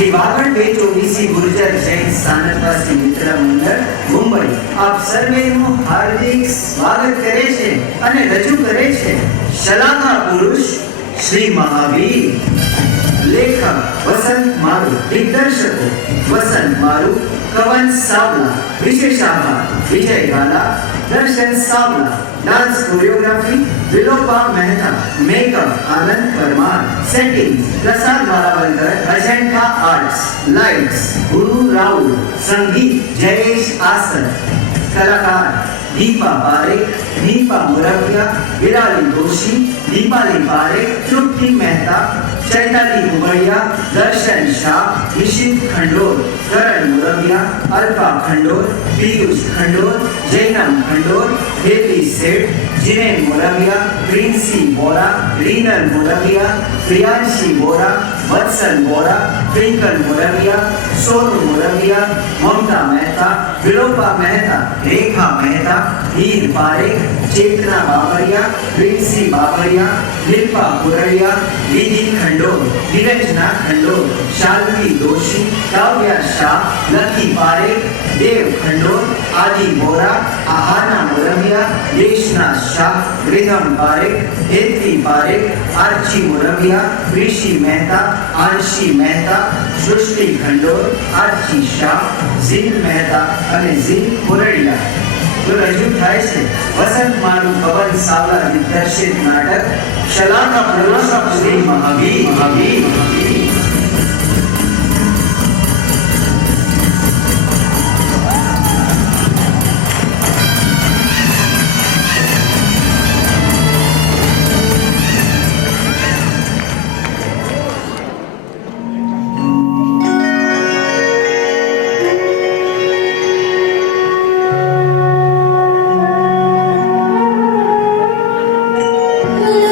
श्री वागड़ बेच ओबीसी गुर्जर जैन स्थानकवासी मित्र मंडળ મુંબઈ આપ સર્વેનું હાર્દિક સ્વાગત કરે છે અને રજૂ કરે છે શલાકા પુરુષ શ્રી મહાવીર લેખક વસંત મારુ દિગ્દર્શકો વસંત મારુ કવન સાવલા વિશેષ આભાર Vijay Gala Darshan Savla dance choreography Vilopa Mehta makeup Anand Parmar setting Prasad Walawalkar Ajanta arts lights Guru Rahul संगीत जयेश आसर कलाकार दीपा पारेख दीपा मुरबिया विराली दोषी दीपाली पारेख तृप्ति मेहता चैताली मुगड़िया दर्शन शाह निशित खंडोर करण मुरबिया अल्पा खंडोर पीयूष खंडोर जैनम खंडोर देवी सेठ जिनेन मुरबिया प्रिंसी बोरा रीनल मुरबिया प्रियांशी बोरा वत्सल बोरा ट्विंकल मुरबिया सोनू मुरबिया ममता मेहता विलोपा मेहता रेखा मेहता हीर पारेख चेतना बाबरिया प्रिंसी बाबरिया लिपा पुरड़िया विधि खंडोर निरंजना खंडोर शाल्वी दोषी काव्या शाह लकी पारेख देव खंडोर आदि बोरा आहाना मुरबिया देशना Shah rhythm Parekh Henry Parekh Archie मुरबिया ऋषि मेहता आंशी मेहता सृष्टि खंडोर आर्ची शाह जिन मेहता અને જીન પુરડિયા તો રજૂ થાય છે વસંત મારુ પવન સાવલા દિગ્દર્શિત નાટક શલાકા પુરુષ શ્રી મહાવીર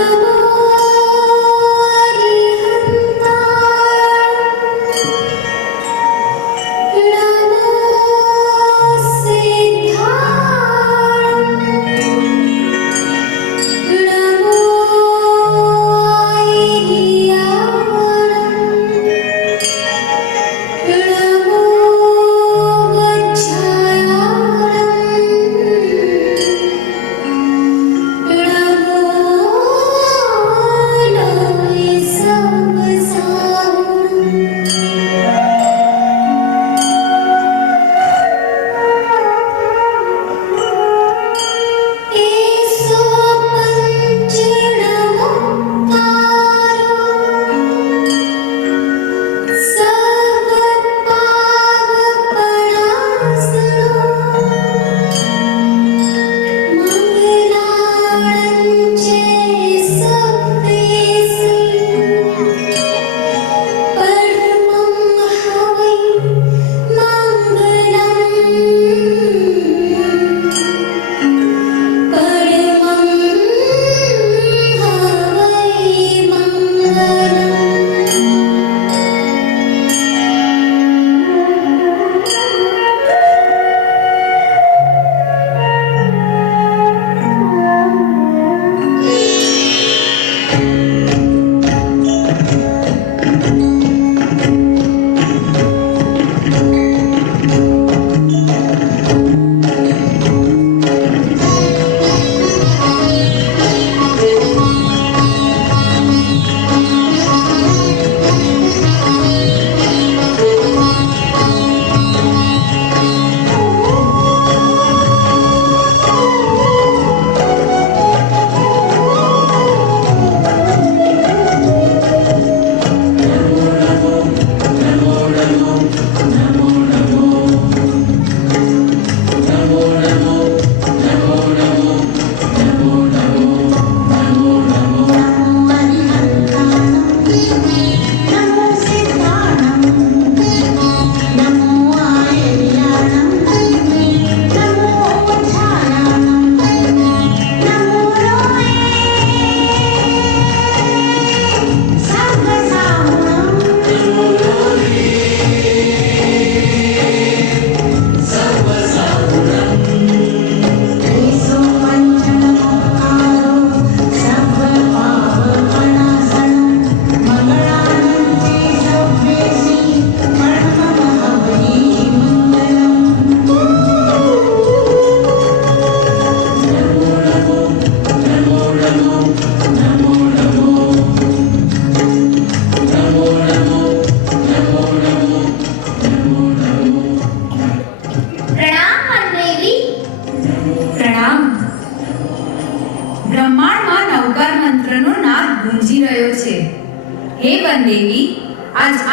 नमो हरिहंता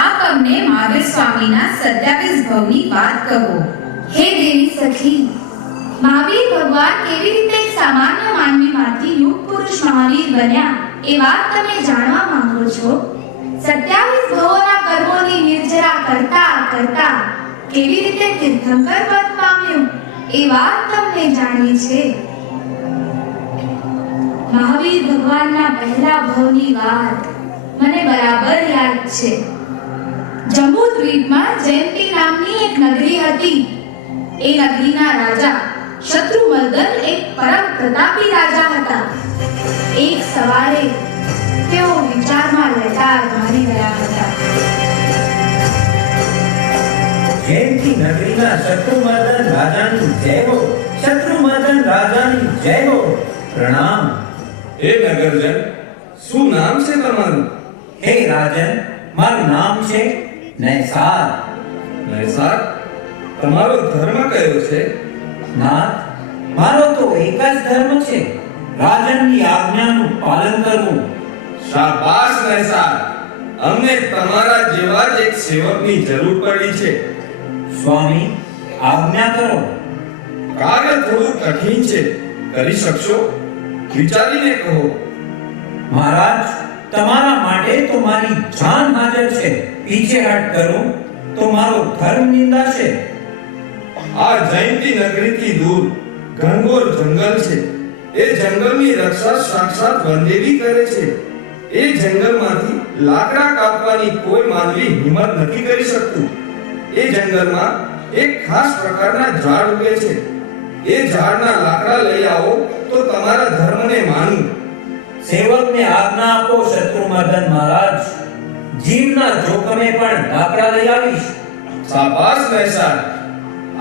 આપ અમને મહાવીર સ્વામીના 27 ભવની વાત કહો. હે દેવી સખી, મહાવીર ભગવાન કેવી રીતે એક સામાન્ય માનવીમાંથી યુગ પુરુષ મહાવીર બન્યા એ વાત તમે જાણવા માંગો છો. 27 ભવોના કર્મોની નિર્જરા કરતા કરતા કેવી રીતે તીર્થંકર પદ પામ્યું એ વાત તમને જાણવી છે. મહાવીર ભગવાનના પહેલા ભવની વાત મને બરાબર યાદ છે. જમ્મુ દ્વીપમાં જયંતી નામની એક નગરી હતી. એ નગરીના રાજા શત્રુમર્દન એક પરમ પ્રતાપી રાજા હતા. એક સવારે તેઓ વિચારમાં લેટાર મારી ગયા હતા. જયંતી નગરીના શત્રુમર્દન રાજાની જય હો. શત્રુમર્દન રાજાની જય હો. પ્રણામ. હે નગરજન, શું નામ છે તમારું? હે રાજન, મારું નામ છે નૈસાર. નૈસાર, તમારો ધર્મ કયો છે? નાથ, મારો તો એક જ ધર્મ છે, રાજનની આજ્ઞાનું પાલન કરવું. શાબાશ નૈસાર, અમને તમારા જેવા જ એક સેવકની જરૂર પડી છે. સ્વામી, આજ્ઞા કરો. કાર્ય થોડું કઠિન છે, કરી શકશો? વિચારીને કહો. મહારાજ, તમારા માટે તો મારી જાન હાજર છે. પીછેહટ કરું તો મારો ધર્મ નિંદાશે. આ જયંતી નગરીથી દૂર ઘનઘોર જંગલ છે. એ જંગલની રક્ષા સાક્ષાત વનદેવી કરે છે. એ જંગલમાંથી લાકડા કાપવાની કોઈ માનવી હિંમત નથી કરી શકતું. એ જંગલમાં એક ખાસ પ્રકારના ઝાડ ઉગે છે. એ ઝાડના લાકડા લઈ આવો તો તમારા ધર્મને માનું. સેવકને આજ્ઞા આપો શત્રુમર્દન મહારાજ. જીવના જોખમે પણ લાકડા લઈ આવીશ. શાબાશ નૈસાર,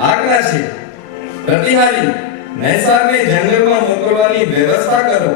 આજ્ઞા છે. પ્રતિહારી, નૈસારને જંગલમાં મોકલવાની વ્યવસ્થા કરો.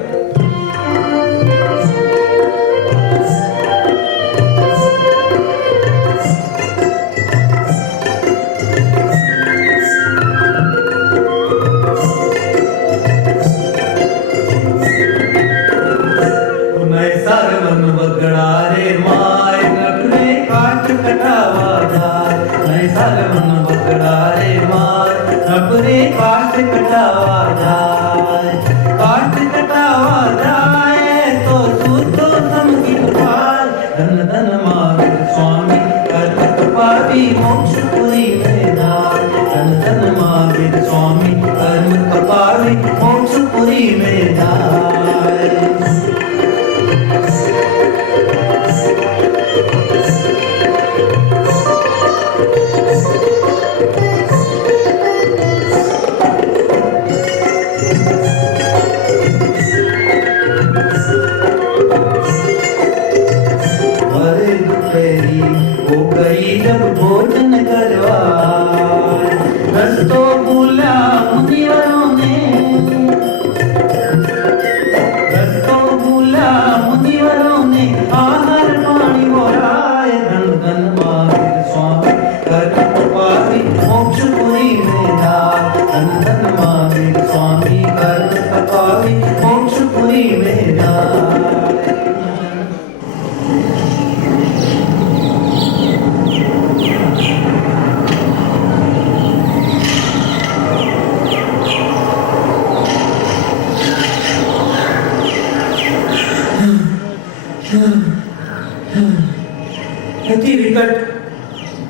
અતિ વિકટ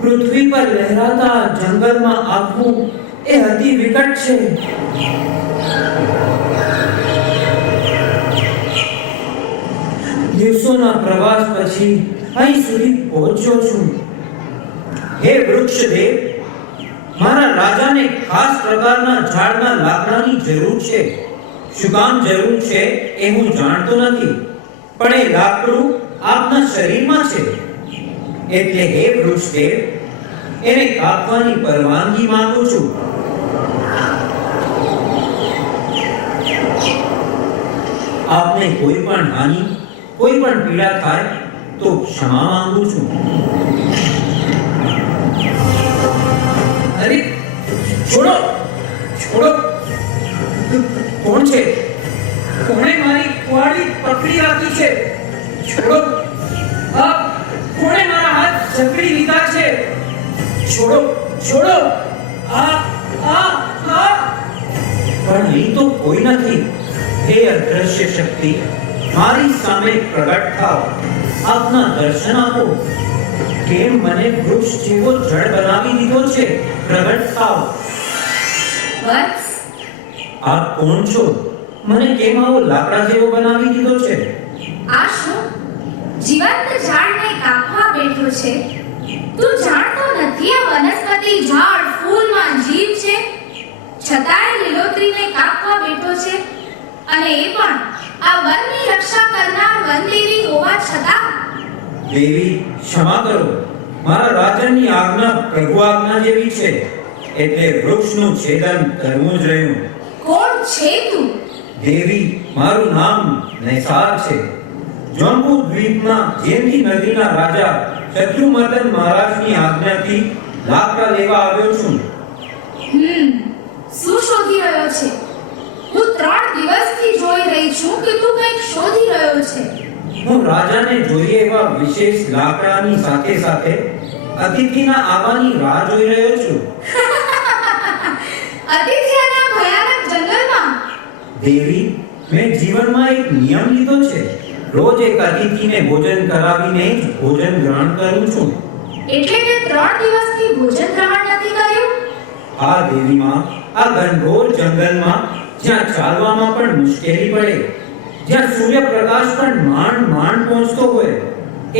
પૃથ્વી પર લહેરાતા જંગલમાં આવવું એ અતિ વિકટ છે. દિવસોના પ્રવાસ પછી અહીં સુધી પહોંચ્યો છું. હે વૃક્ષદેવ, મારા રાજાને ખાસ પ્રકારના ઝાડના લાકડાની જરૂર છે. શું કામ જરૂર છે એ હું જાણતો નથી, પણ એ લાકડું આપના શરીરમાં છે. એટલે હે વૃક્ષદેવ, એને કાપવાની પરવાનગી માંગુ છું. આપને કોઈ પણ હાનિ, કોઈ પણ પીડા થાય તો ક્ષમા માંગુ છું. અરે છોડો, છોડો. કોણ છે? કોણે મારી કુવાડી પકડી રાખી છે? છોડો. કોણે મારા હાથ છોડો છોડો આ આ આ પણ અહીં તો કોઈ નથી. હે અદ્રશ્ય શક્તિ, મારી સામે પ્રગટ થાઓ, આપના દર્શન આપો. કેમ મને વૃક્ષ જેવો જળ બનાવી દીધો છે? પ્રગટ થાઓ. વત્સ, આપ કોણ છો? મને કેમ આવો લાકડા જેવો બનાવી દીધો છે? આ શું જીવંત ઝાડને કાપવા બેઠો છે? તું જાણતો નથી આ વનસ્પતિ ઝાડ ફૂલમાં જીવ છે, છતાંય લીલોતરીને કાપવા બેઠો છે, અને એ પણ આ વનની રક્ષા કરનાર વનદેવી હોવા છતાં. દેવી, ક્ષમા કરો. મારા રાજાની આજ્ઞા પ્રભુ આજ્ઞા જેવી છે, એટલે વૃક્ષનું છેદન કરવું જ રહ્યું. કોણ છે તું? દેવી, મારું નામ નૈસાર છે. જંબુ દ્વીપના જેમની નદીના રાજા શત્રુમર્દન મહારાજની આજ્ઞાથી લાકડા લેવા આવ્યો છું. શું શોધી રહ્યો છે? હું 3 દિવસથી જોઈ રહી છું કે તું કંઈક શોધી રહ્યો છે. હું રાજાને જોઈએ એવા વિશેષ લાકડાની સાથે સાથે અતિથિના આવવાની રાહ જોઈ રહ્યો છું. અતિથિયાના ભયાનક જંગલમાં. દેવી, મેં જીવનમાં એક નિયમ લીધો છે. રોજ એક અતિથિને ભોજન કરાવીને જ ભોજન ગ્રહણ કરું છું. એટલે કે 3 દિવસથી ભોજન ગ્રહણ નથી કર્યું? આ દેવીમાં, આ ઘનઘોર જંગલમાં, જ્યાં ચાલવામાં પણ મુશ્કેલી પડે, જ્યાં સૂર્યપ્રકાશ પણ માંડ પહોંચતો હોય,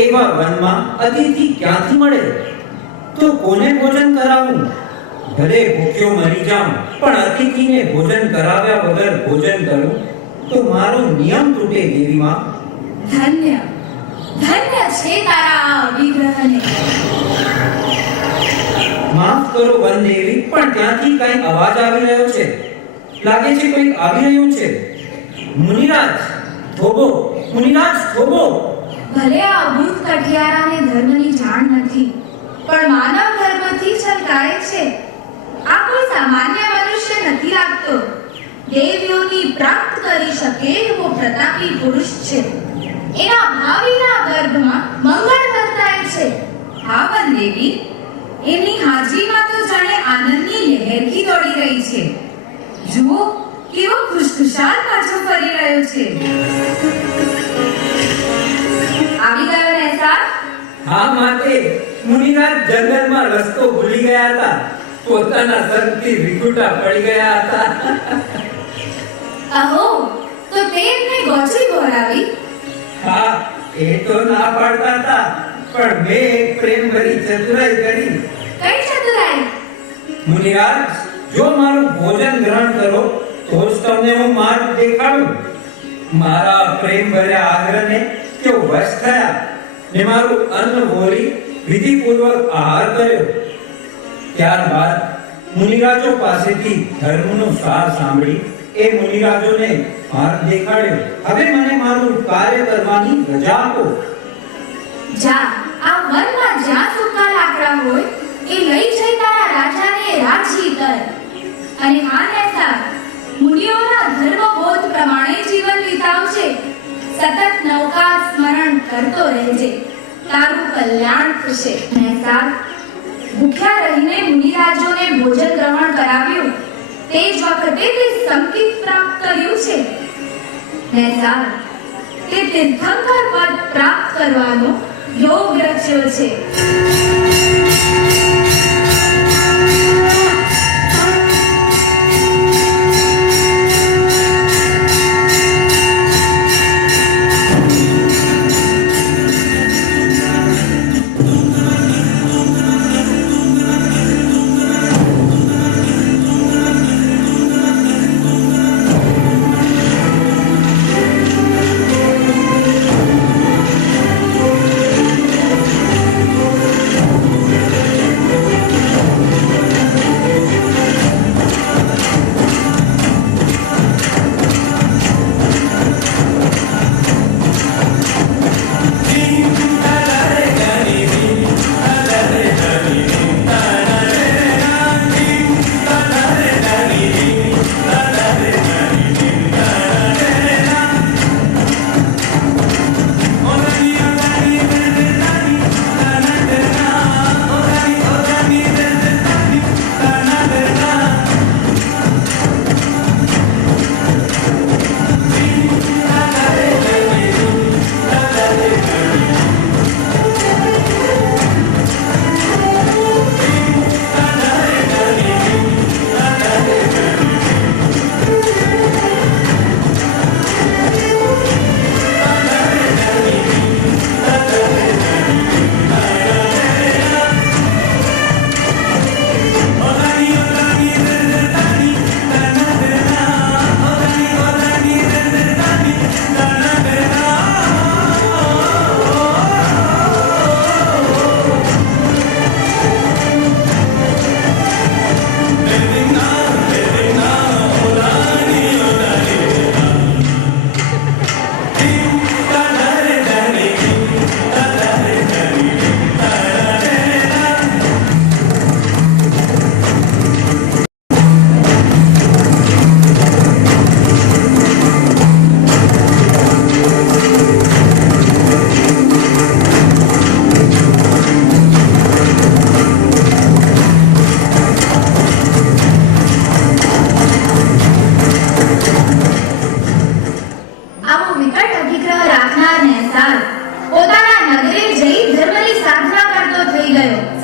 એવા વનમાં અતિથિ ક્યાંથી મળે? તો કોને ભોજન કરાવું? ભલે ભૂખ્યો મરી જાઉં, પણ અતિથિને ભોજન કરાવ્યા વગર ભોજન કરું તો મારો નિયમ તૂટે. દેવીમાં, ધન્ય ધન્ય છે તારા આ વિગ્રહને. માફ કરો વનદેવી, પણ ત્યાંથી કંઈ અવાજ આવી રહ્યો છે. લાગે છે કંઈક આવી રહ્યું છે. મુનિરાજ થોભો, મુનિરાજ થોભો. ભલે આ ભૂત કઠિયારાને ધર્મની જાણ નથી, પણ માનવ ધર્મથી છલકાય છે. આ કોઈ સામાન્ય મનુષ્ય નથી લાગતો. દેવીઓની પ્રાપ્ત કરી શકે એવો પ્રતાપી પુરુષ છે. એના ભાવિના ગર્ભમાં મંગળ વર્તાય છે. હા વનદેવી, એમની હાજરીમાં તો જાણે આનંદની લહેરથી દોડી રહી છે. જુઓ કેવો ખુશખુશાલ પાછો ફરી રહ્યો છે. આવી ગયો ને સર? હા માતે, મુનિરાજ જંગલમાં રસ્તો ભૂલી ગયા હતા. પોતાના સર્પથી વિખૂટા પડી ગયા હતા. અહો, તો તે એમને ગોચરી બોલાવી? હા, એ તો ના પાડતા હતા, પણ મેં એક પ્રેમ ભરી ચતુરાઈ કરી. કઈ ચતુરાઈ? મુનિરાજ, જો મારું ભોજન ગ્રહણ કરો તો જ તમને હું માર્ગ દેખાડું. મારા પ્રેમ ભર્યા આગ્રહને તેઓ વશ થયા ને મારું અન્ન ભોરી વિધિપૂર્વક આહાર કર્યો. ત્યારબાદ મુનિરાજો પાસેથી ધર્મનો સાર સાંભળી એ મુનિરાજોને માર્ગ દેખાડ્યો. હવે મને મારું કાર્ય કરવાની રજા આપો. જા, આ વનમાં જ્યાં સૂકા લાકડા હોય એ લઈ જઈ તારા રાજાને રાજી કર. અને હા નેસા, મુનિઓના ધર્મબોધ પ્રમાણે જીવન વિતાવજે. સતત નૌકા સ્મરણ કરતો રહેજે. તારું કલ્યાણ થશે. નેસા, ભૂખ્યા રહીને મુનિરાજોને ભોજન ગ્રહણ કરાવ્યું, તે જ વખતે તે સંકિત પ્રાપ્ત કર્યું છે. નેસા, તે તીર્થંકર પદ પ્રાપ્ત કરવાનો યોગ રચ્યો છે.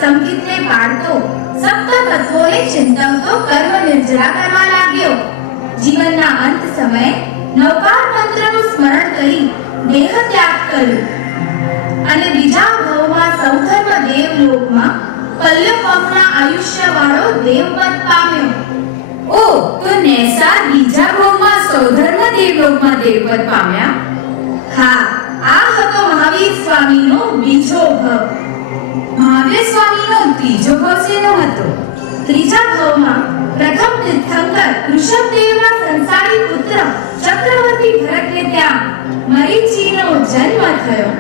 સંગીતને પાડતો, સપ્ત તત્વોને ચિંતવતો કર્મ નિર્જરા કરવા લાગ્યો. જીવનના અંત સમયે નવકાર મંત્રનું સ્મરણ કરી દેહ ત્યાગ કર્યો અને બીજા ભાવમાં સૌધર્મ દેવલોકમાં કલ્યપમના આયુષ્યવાળો દેવપદ પામ્યો. ઓ તો નેસા બીજા ભાવમાં સૌધર્મ દેવલોકમાં દેવપદ પામ્યા. હા, આ હતો મહાવીર સ્વામીનો બીજો ભાવ. મહાવીર સ્વામીનો ત્રીજો ભાવ શેનો હતો? ત્રીજા ભાવમાં પ્રથમ તીર્થંકર ઋષભદેવના સંસારી પુત્ર ચક્રવર્તી ભરતને ત્યાં મરીચીનો જન્મ થયો.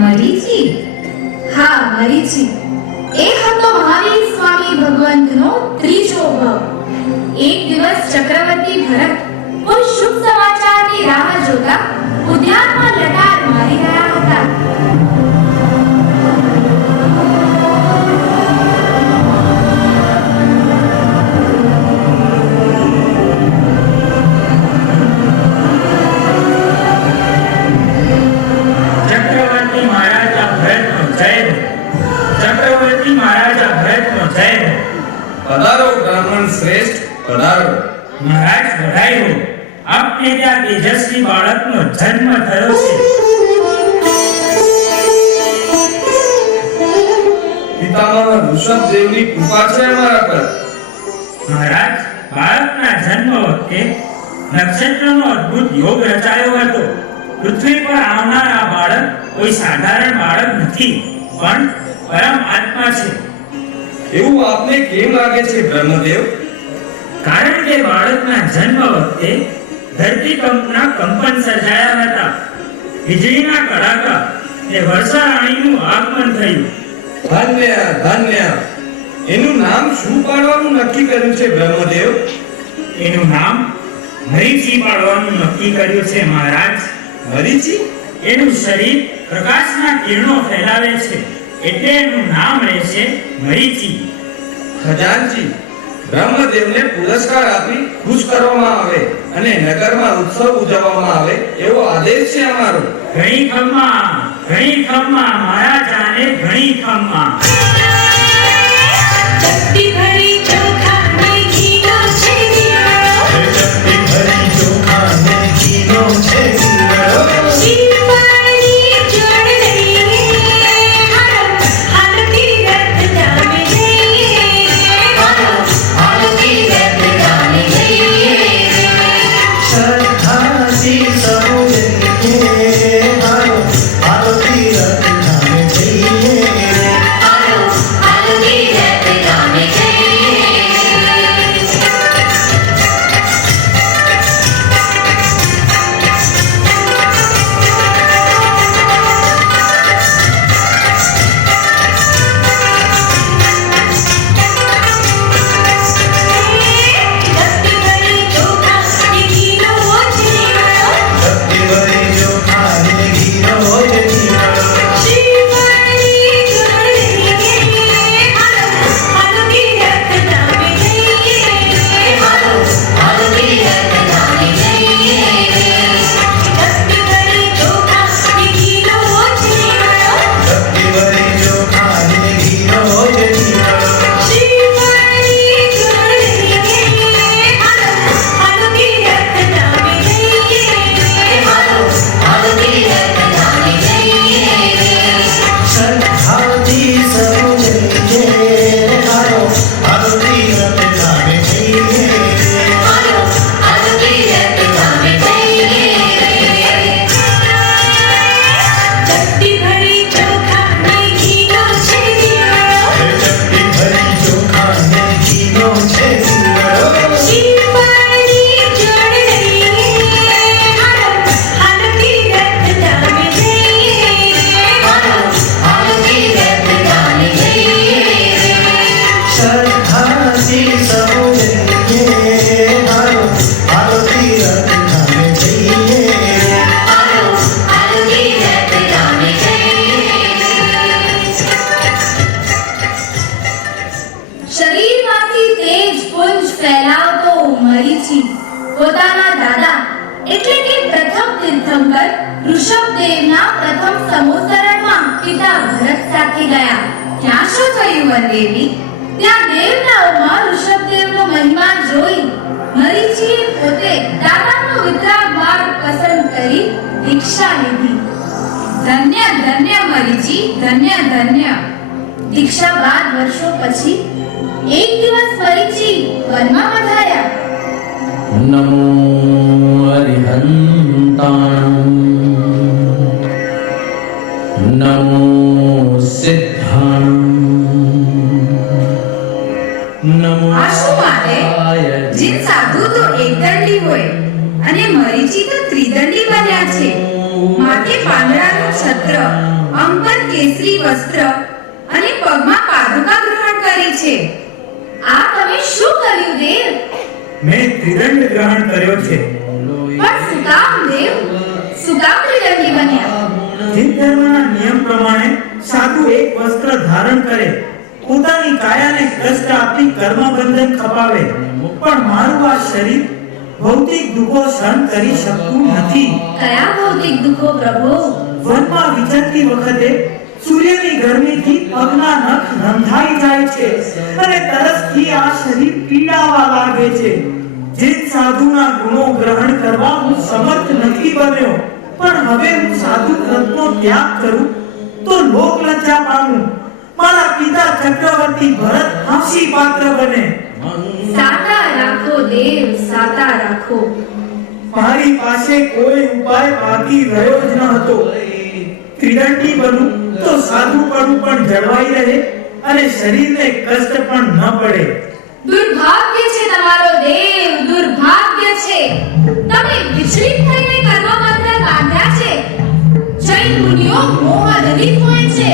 મરીચી? હા, મરીચી. એ હતો મહાવીર સ્વામી ભગવંતનો ત્રીજો ભાવ. એક દિવસ ચક્રવર્તી ભરત કોઈ શુભ સમાચારની રાહ જોતા ઉદ્યાનમાં લટાર મારી રહ્યા હતા. ચક્રવર્તી મહારાજા ભરતનો જય હો. ચક્રવર્તી મહારાજા ભરતનો જય હો. પધારો બ્રાહ્મણ શ્રેષ્ઠ, પધારો. મહારાજ બધાઈ હો. આપને ત્યાં તેજસ્વી બાળકનો જન્મ થયો છે. પિતામહ ઋષભદેવની કૃપા છે અમારા પર. મહારાજ, બાળકના જન્મ વખતે નક્ષત્રનો અદ્ભુત યોગ રચાયો હતો. પૃથ્વી પર આવનાર આ બાળક કોઈ સાધારણ બાળક નથી, પણ પરમ આત્મા છે. એવું આપને કેમ લાગે છે બ્રહ્મદેવ? કારણ કે બાળકના જન્મ વખતે ધરતીકંપના કંપન સર્જાયા હતા. વીજળીના કડાકા અને વર્ષારાણીનું આગમન થયું. ધન્ય ધન્ય. એનું નામ શું પાડવાનું નક્કી કર્યું છે બ્રહ્મદેવ? એનું નામ મરીચી પાડવાનું નક્કી કર્યું છે મહારાજ. મરીચી? એનું શરીર પ્રકાશના કિરણો ફેલાવે છે, એટલે એનું નામ રહેશે મરીચી. ખજાનચી, બ્રહ્મદેવને પુરસ્કાર આપી ખુશ કરવામાં આવે અને નગરમાં ઉત્સવ ઉજવવામાં આવે એવો આદેશ છે અમારો. ઘણી ખમ્મા મહારાજાને ઘણી ખમ્મા. ચપટી ભરી ચોખા ને ઘીનો છે દીવાળો. ચપટી ભરી ચોખા ને ઘીનો છે દીવાળો. શિવવાળી જોડ લઈએ, હાલો તીરથ જામે જઈએ. હાલો તીરથ જામે જઈએ. શ્રદ્ધાથી સૌ જઈએ, હાલો હાલો તીરથ ધામે જઈએ. હાલો તીરથ જામે જઈએ. ચપટી ભરી ચોખા ને ઘીનો છે દીવાળો. ચપટી ભરી ચોખા ને ઘીનો છે દીવાળો. શિવવાળી જોડ લઈએ, હાલો તીરથ જામે જઈએ. હાલો તીરથ જામે જઈએ. ચપટી ભરી ચોખા ને ઘીનો છે દીવાળો. ચપટી ભરી ચોખા ને ઘીનો છે દીવાળો. શિવવાળી જોડ લઈએ, હાલો તીરથ જામે જઈએ. હાલો તીરથ જામે જઈએ. શ્રદ્ધાથી સૌ જઈએ, હાલો હાલો તીરથ ધામે જઈએ. હાલો તીરથ જામે જઈએ. ચપટી ભરી ચોખા ને ઘીનો છે દીવાળો. ચપટી ભરી ચોખા ને ઘીનો છે દીવાળો. શિવવાળી જોડ લઈએ, હાલો તીરથ જામે જઈએ. હાલો તીરથ જામે જઈએ. શ્રદ્ધાથી સૌ જઈએ, હાલો હાલો તીરથ ધામે જઈએ. હાલો તીરથ જામે જઈએ. શરીરમાંથી તેજ પુંજ ફેલાવતો મરીચી પોતાના દાદા એટલે કે પ્રથમ તીર્થંકર ઋષભદેવના પ્રથમ સમોત્તરણમાં પિતા ભરત સાથે ગયા. ત્યાં શું થયું વનદેવી? ત્યાં દેવતાઓમાં ઋષભદેવનો મહિમા જોઈ મરીચીએ પોતે દાદાનો વિતરાગ માર્ગ પસંદ કરી દીક્ષા લીધી. ધન્ય ધન્ય મરીચી, ધન્ય ધન્ય. દીક્ષા બાદ વર્ષો પછી એક દિવસ મરીચી વનમાં પધાર્યા. નમો અરિહંતાણં નમો સિદ્ધાણં નમો આ શું માટે? જીન સાધુ તો એકદંડી હોય અને મરીચી તો ત્રિદંડી બન્યા છે. માથે પાંદડાનું છત્ર, અંગ પર કેસરી વસ્ત્ર અને પગમાં પાદુકા ગ્રહણ કરી છે. આ તમે શું કર્યું દેવ? મેં ત્રિદંડ ગ્રહણ કર્યો છે. પણ શું કામ દેવ? શું કામ ત્રિદંડી બન્યા? જૈન ધર્મના નિયમ પ્રમાણે સાધુ એક વસ્ત્ર ધારણ કરે, પોતાની કાયાને કષ્ટ આપી કર્મબંધન ખપાવે, પણ મારું આ શરીર ભૌતિક દુઃખો સહન કરી શકતું નથી. કયા ભૌતિક દુઃખો પ્રભુ? વનમાં વિચરતી વખતે સૂર્યની ગરમીથી પગના નખ રંધાઈ જાય છે અને તરસથી આ શરીર પીડાવા લાગે છે. જૈન સાધુના ગુણો ગ્રહણ કરવા હું સમર્થ નથી બન્યો, પણ હવે હું સાધુ ગ્રંથનો ત્યાગ કરું તો લોક લજ્જા પામું. મારા પિતા ચક્રવર્તી ભરત હાંસી પાત્ર બને. સાતા રાખો દેવ, સાતા રાખો. મારી પાસે કોઈ ઉપાય બાકી રહ્યો જ ન હતો. ત્રિદંડી બનું તો સાધુપણું પણ જળવાઈ રહે અને શરીરને કષ્ટ પણ ન પડે. દુર્ભાગ્ય છે તમારો દેવ, દુર્ભાગ્ય છે. તમે વિચલિત થઈને કર્મબંધન બાંધ્યા છે. જૈન મુનિઓ મોહાદલિત હોય છે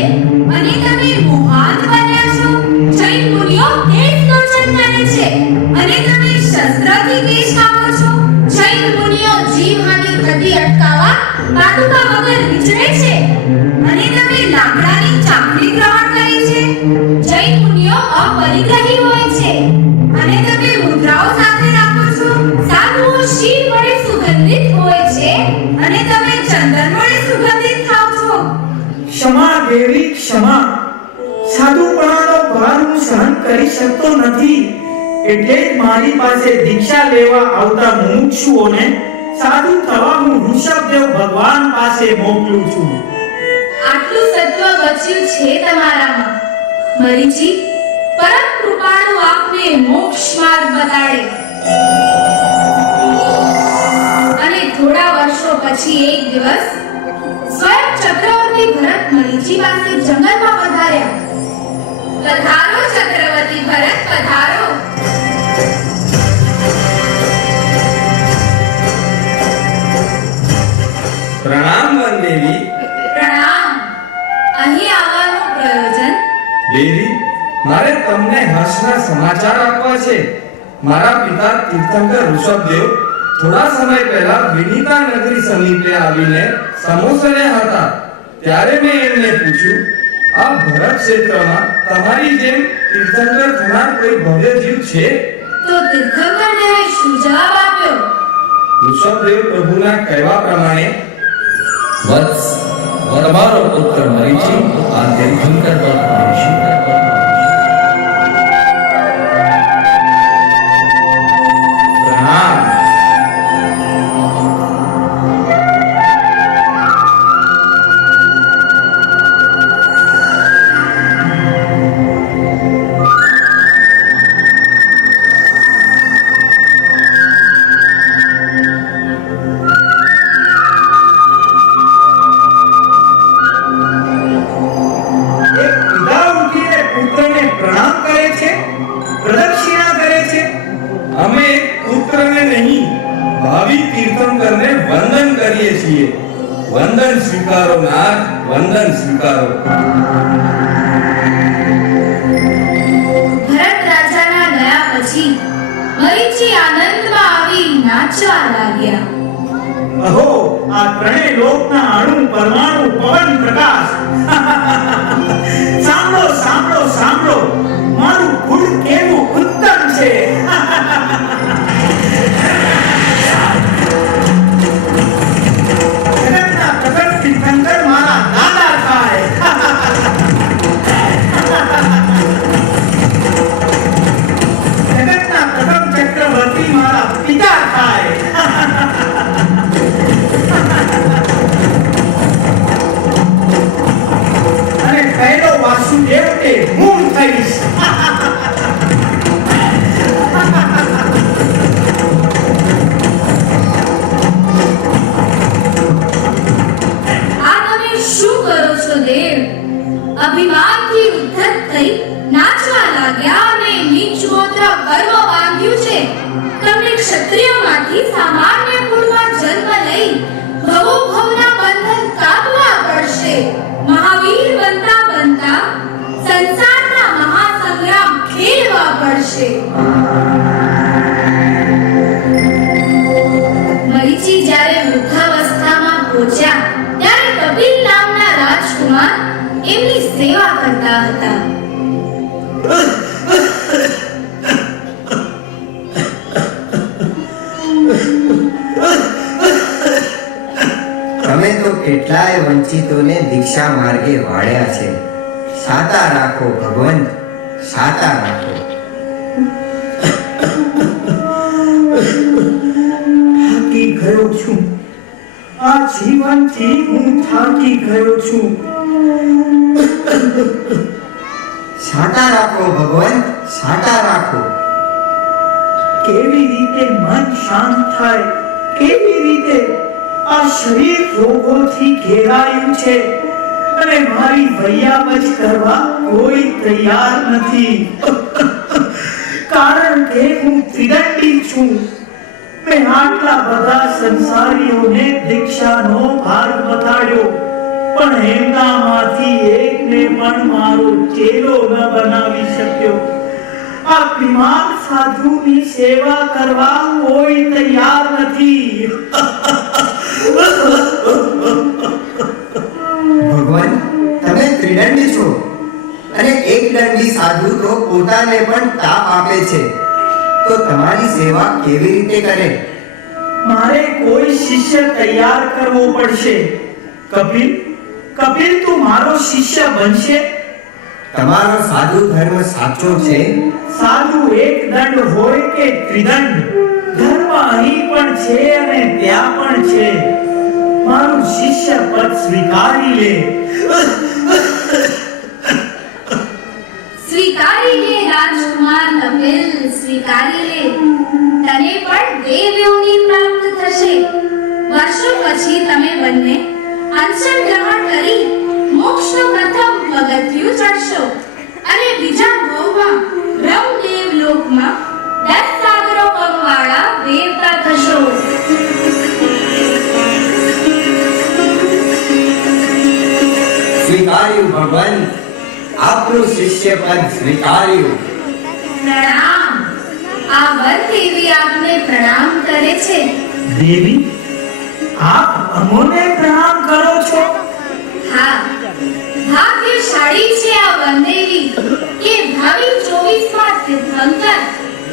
અને તમે મોહાન બન્યા છો. જૈન મુનિઓ કેશ દોષણ કરે છે અને તમે શસ્ત્રથી કેશ કાપો છો. જૈન મુનિઓ જીવહાનિ થતી અટકાવવા પાદુકા વગર વિચરે છે. અને તમે લાકડાની ચાકડી ગ્રહણ કરી છે. જૈન મુનિઓ અપરિગ્રહી હોય છે. અને તમે મુદ્રાઓ સાથે રાખો છો. સાધુઓ શીલ વડે સુગંધિત હોય છે. અને તમે ચંદન વડે સુગંધિત ખાઓ છો. ક્ષમા દેવી ક્ષમા. સાધુપણાનો ભાર હું સહન કરી શકતો નથી, એટલે જ મારી પાસે દીક્ષા લેવા આવતા મુમુક્ષુઓને સાધુ થવા હું ઋષભદેવ ભગવાન પાસે મોકલું છું. આટલું સત્વ બચ્યું છે તમારામાં. મરીચી પરમ કૃપાળુ આપને મોક્ષ માર્ગ બતાડે. અને થોડા વર્ષો પછી એક દિવસ સ્વયં ચક્રવર્તી ભરત મરીચી પાસે જંગલમાં પધાર્યા. પધારો ચક્રવર્તી ભરત, પધારો. પ્રણામ વનદેવી. પ્રણામ. અહીં આવવાનું પ્રયોજન? દેવી, મારે તમને હર્ષના સમાચાર આપવા છે. મારા પિતા તીર્થંકર ઋષભદેવ થોડા સમય પહેલા વિનીતા નગરી સમીપે આવીને સમોસર્યા હતા. ત્યારે મેં એમને પૂછ્યું, આ ભરત ક્ષેત્રમાં તમારી જેમ તીર્થંકર થનાર કોઈ ભવ્ય જીવ છે? તો તીર્થંકરને શું જવાબ આપ્યો? ઋષભદેવ પ્રભુના કહેવા પ્રમાણે, વત્સ, તમારો પુત્ર મરીચી આ તીર્થંકર પર આવશે. પ્રણામ. એક પિતા ઉઠીને પુત્રને પ્રણામ કરે છે, પ્રદક્ષિણા કરે છે. અમે પુત્રને નહીં, ભાવિ તીર્થંકરને વંદન કરીએ છીએ. વંદન સ્વીકારો નાથ, વંદન સ્વીકારો. ભરત રાજાના ગયા પછી મરીચી આનંદમાં આવી નાચવા લાગ્યા. અહો, આ ત્રણેય લોકના અણુ પરમાણુ પવન પ્રકાશ. સાંભળો સાંભળો સાંભળો, મારું ગુણ કેવું ઉત્તમ છે. જગતના પ્રગટ તીર્થંકર મારા દાદા થાય. માત્ર ગર્વ બાંધ્યું છે. તમને ક્ષત્રિયમાંથી સામાન્ય કુળમાં જન્મ લઈ ભવો ભવના બંધન કાપવા પડશે. મહાવીર બનતા બનતા સંસારના મહાસંગ્રામ ખેલવા પડશે. મરીચી જ્યારે વૃદ્ધાવસ્થામાં પહોંચ્યા ત્યારે કપિલ નામના રાજકુમાર એમની સેવા કરતા હતા. તમે તો કેટલાય વંચિતોને દીક્ષા માર્ગે વાળ્યા છે. સાતા રાખો ભગવંત, સાતા રાખો. થાકી ગયો છું. આ જીવનથી હું થાકી ગયો છું. સાતા રાખો ભગવંત, સાતા રાખો. કેવી રીતે મન શાંત થાય, કેવી રીતે આ શરીર રોગોથી ઘેરાયું છે અને મારી વૈયામજ કરવા કોઈ તૈયાર નથી. કારણ કે હું ત્રિદંડી છું. મેં આટલા બધા સંસારીઓને દીક્ષાનો ભાર બતાડ્યો, પણ એમનામાંથી એકને પણ મારો ચેલો ન બનાવી શક્યો. આ બીમાર સાધુની સેવા કરવા કોઈ તૈયાર નથી. ભગવાન, તમે ત્રિદંડી છો અને એક દંડી સાધુ તો પોતાને પણ તાપ આપે છે, તો તમારી સેવા કેવી રીતે કરે? મારે કોઈ શિષ્ય તૈયાર કરવો પડશે. કપિલ, કપિલ તું મારો શિષ્ય બનશે? તમારો સાધુ ધર્મ સાચો છે. સાધુ એક દંડ હોય કે ત્રિદંડ, ધર્મ અહીં પણ છે અને ત્યાં પણ છે. મારું શિષ્ય પદ સ્વીકારી લે. સ્વીકારી લે રાજકુમાર કપિલ, સ્વીકારી લે. તને પણ દેવ યોનિ પ્રાપ્ત થશે. વર્ષો પછી તમે બંને અંશન ગ્રહણ કરી મોક્ષનું પ્રથમ પગથિયું ચડશો અને બીજા ભવમાં બ્રહ્મદેવ લોકમાં 10 સાગરો પગવાળા દેવતા થશો. સ્વીકાર્યું ભગવાન, આપનું શિષ્ય પદ સ્વીકાર્યું. પ્રણામ. આ વર દેવી આપને પ્રણામ કરે છે. દેવી, આપ અમોને પ્રણામ કરો છો? હા, ભાગ્યશાળી છે આ વનદેવી કે ભાવિ 24 માં તીર્થંકર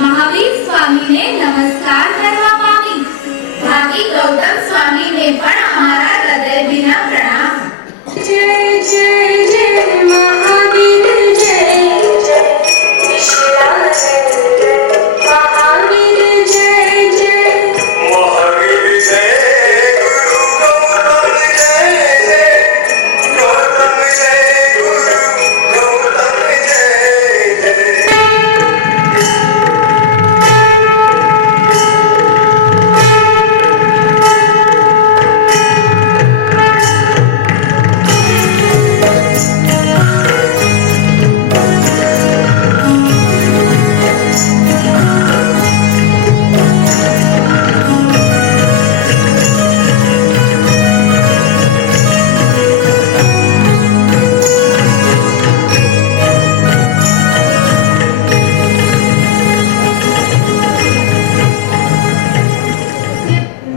મહાવીર સ્વામીને નમસ્કાર કરવા પામી. ભાગી ગૌતમ સ્વામીને પણ અમારા હૃદયભીના પ્રણામ. જય જય જય મહાવીર, જય જય વિશ્વાસચંદ્ર મહાવીર, જય જય મહાવીર જય ગુરુ ગૌતમ જય જય ગૌતમ જય ગુરુ ગૌતમ જય જય.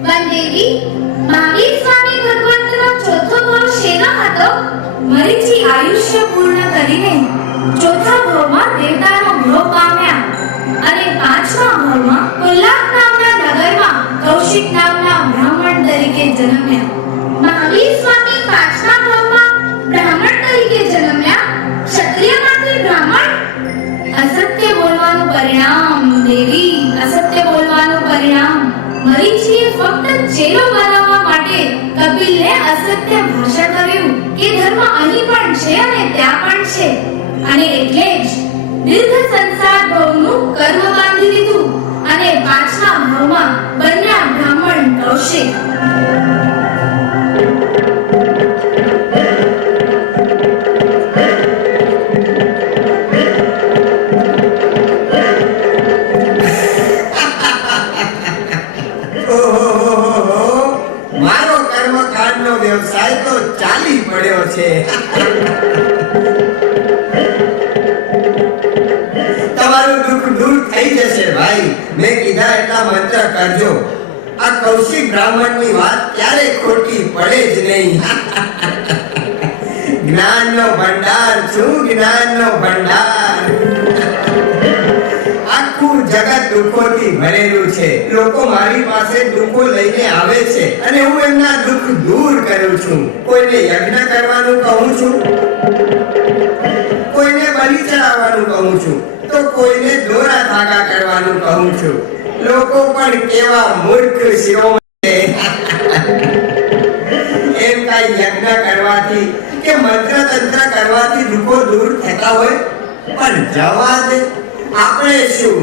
વનદેવી, મહાવીર સ્વામી ભગવંતનો ચોથો ભાવ શેનો હતો? મરીચી આયુષ્ય પૂર્ણ કરીને ચોથા ભાવમાં દેવતાનો ભાવ પામ્યા અને પાંચમા ભાવમાં કુલ્લાક નામના નગરમાં કૌશિક નામના બ્રાહ્મણ તરીકે જન્મ્યા. મહાવીર સ્વામી પાંચમા ભાવમાં બ્રાહ્મણ તરીકે જન્મ્યા. ક્ષત્રિયમાંથી બ્રાહ્મણ. અસત્ય બોલવાનું પરિણામ દેવી, અસત્ય બોલવાનું પરિણામ. મરીચીએ ફક્ત ચેલો બનાવવા માટે કપિલને અસત્ય ભાષા કર્યું કે ધર્મ અહીં પણ છે અને ત્યાં પણ છે, અને એટલે જ દીર્ઘ સંસાર ભવનું કર્મ બાંધી દીધું અને પાંચમા ભાવમાં બન્યા બ્રાહ્મણ કૌશિક. જશે ભાઈ. મેં કીધા એટલા મંત્ર કરજો. આ કૌશિક બ્રાહ્મણની વાત ક્યારે ખોટી પડે જ નહીં. જ્ઞાનનો ભંડાર છું, જ્ઞાનનો ભંડાર. આખું જગત દુઃખોથી ભરેલું છે. લોકો મારી પાસે દુઃખો લઈને આવે છે અને હું એમના દુઃખ દૂર કરું છું. કોઈને યજ્ઞ કરવાનું કહું છું, કોઈને બલિ ચડાવવાનું કહું છું, તો કોઈને દોરા ધાગા કરવાનું કહું છું. લોકો પણ કેવા મૂર્ખ શિરોમણી છે. એમ કઈ યજ્ઞ કરવાથી કે મંત્ર તંત્ર કરવાથી દુઃખો દૂર થતા હોય? પણ જવા દે, આપણે શું,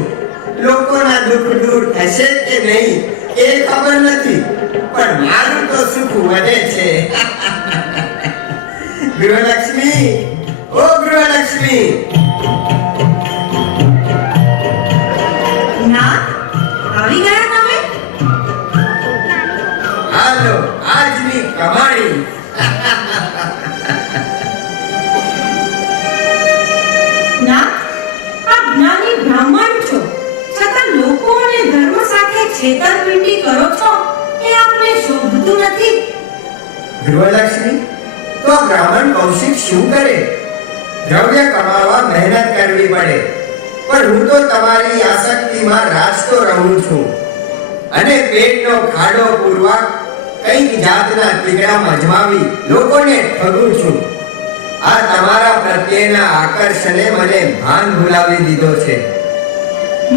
લોકોના દુઃખ દૂર થશે કે નહીં એ ખબર નથી, પણ મારું તો સુખ વધે છે. ગૃહલક્ષ્મી, ઓ ગૃહલક્ષ્મી. ના, આવી ગયા તમે? હાલો, આજની કમાણી. ના, આપ જ્ઞાની બ્રાહ્મણ છો, છતાં લોકો અને ધર્મ સાથે છેતરપિંડી કરો છો એ આપને શોભતું નથી. ગૃહલક્ષ્મી, તો બ્રાહ્મણ કૌશિક શું કરે? દ્રવ્ય કમાવા મહેનત કરવી પડે, પણ હું તો તમારી આસક્તિમાં રાચતો રહું છું અને પેટનો ખાડો પૂરવા કંઈક જાતના તીકડા અજમાવી લોકોને ઠગું છું. આ તમારા પ્રત્યેના આકર્ષણે મને ભાન ભૂલાવી દીધો છે.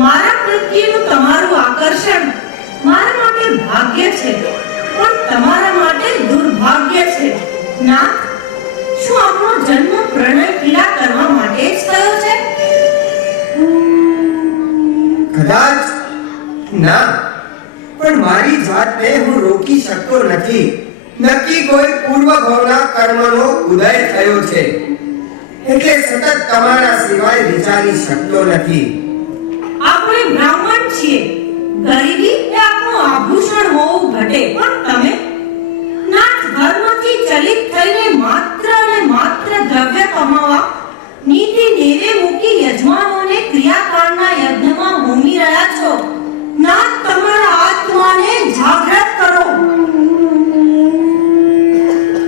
મારા પ્રત્યેનું તમારું આકર્ષણ મારા માટે ભાગ્ય છે, પણ તમારા માટે દુર્ભાગ્ય છે. ના, શું આપણો જન્મ પ્રણય પીડા કરવા માટે જ થયો છે? કદાચ ના, પણ મારી જાતને હું રોકી શકતો નથી. નક્કી કોઈ પૂર્વભાવના કર્મનો ઉદય થયો છે, એટલે સતત તમારા સિવાય વિચારી શકતો નથી. આપણે બ્રાહ્મણ છીએ, ગરીબી એ આપણું આભૂષણ હોવું ઘટે, પણ તમે નાથ ધર્મથી ચલિત થઈને માત્ર અને માત્ર દ્રવ્ય કમાવા નીતિ નેવે મૂકી યજમાનોને ક્રિયાકાળના યજ્ઞમાં હોમી રહ્યા છો. નાથ, તમારા આત્માને જાગૃત કરો.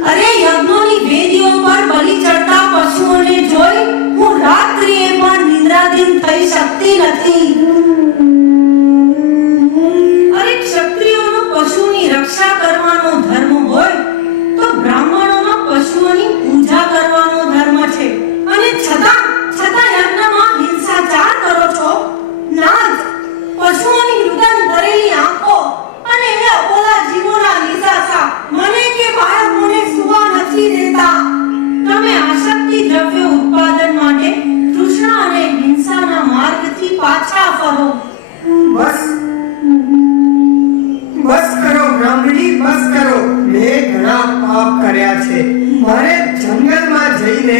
અરે, યજ્ઞોની વેદીઓ પર બલિ ચડતા પશુઓને જોઈ હું રાત્રિએ પણ નિદ્રાધીન થઈ શકતી નથી. અરે, ક્ષત્રિયોનો પશુની રક્ષા કરવાનો ધર્મ હોય તો બ્રાહ્મણોનો પશુઓની પૂજા કરવાનો ધર્મ છે, અને છતાં યજ્ઞમાં હિંસાચાર કરો છો. નાથ, પશુઓની રુદન ભરેલી આંખો અને એ અબોલા જીવોના નિસાસા મને કે બાળકોને સુવા નથી દેતા. તમે આસક્તિ દ્રવ્ય ઉત્પાદન માટે તૃષ્ણા અને હિંસાના માર્ગથી પાછા ફરો. બસ બસ કરો બ્રાહ્મણી, બસ કરો. મેં ઘણા પાપ કર્યા છે. મારે જંગલમાં જઈને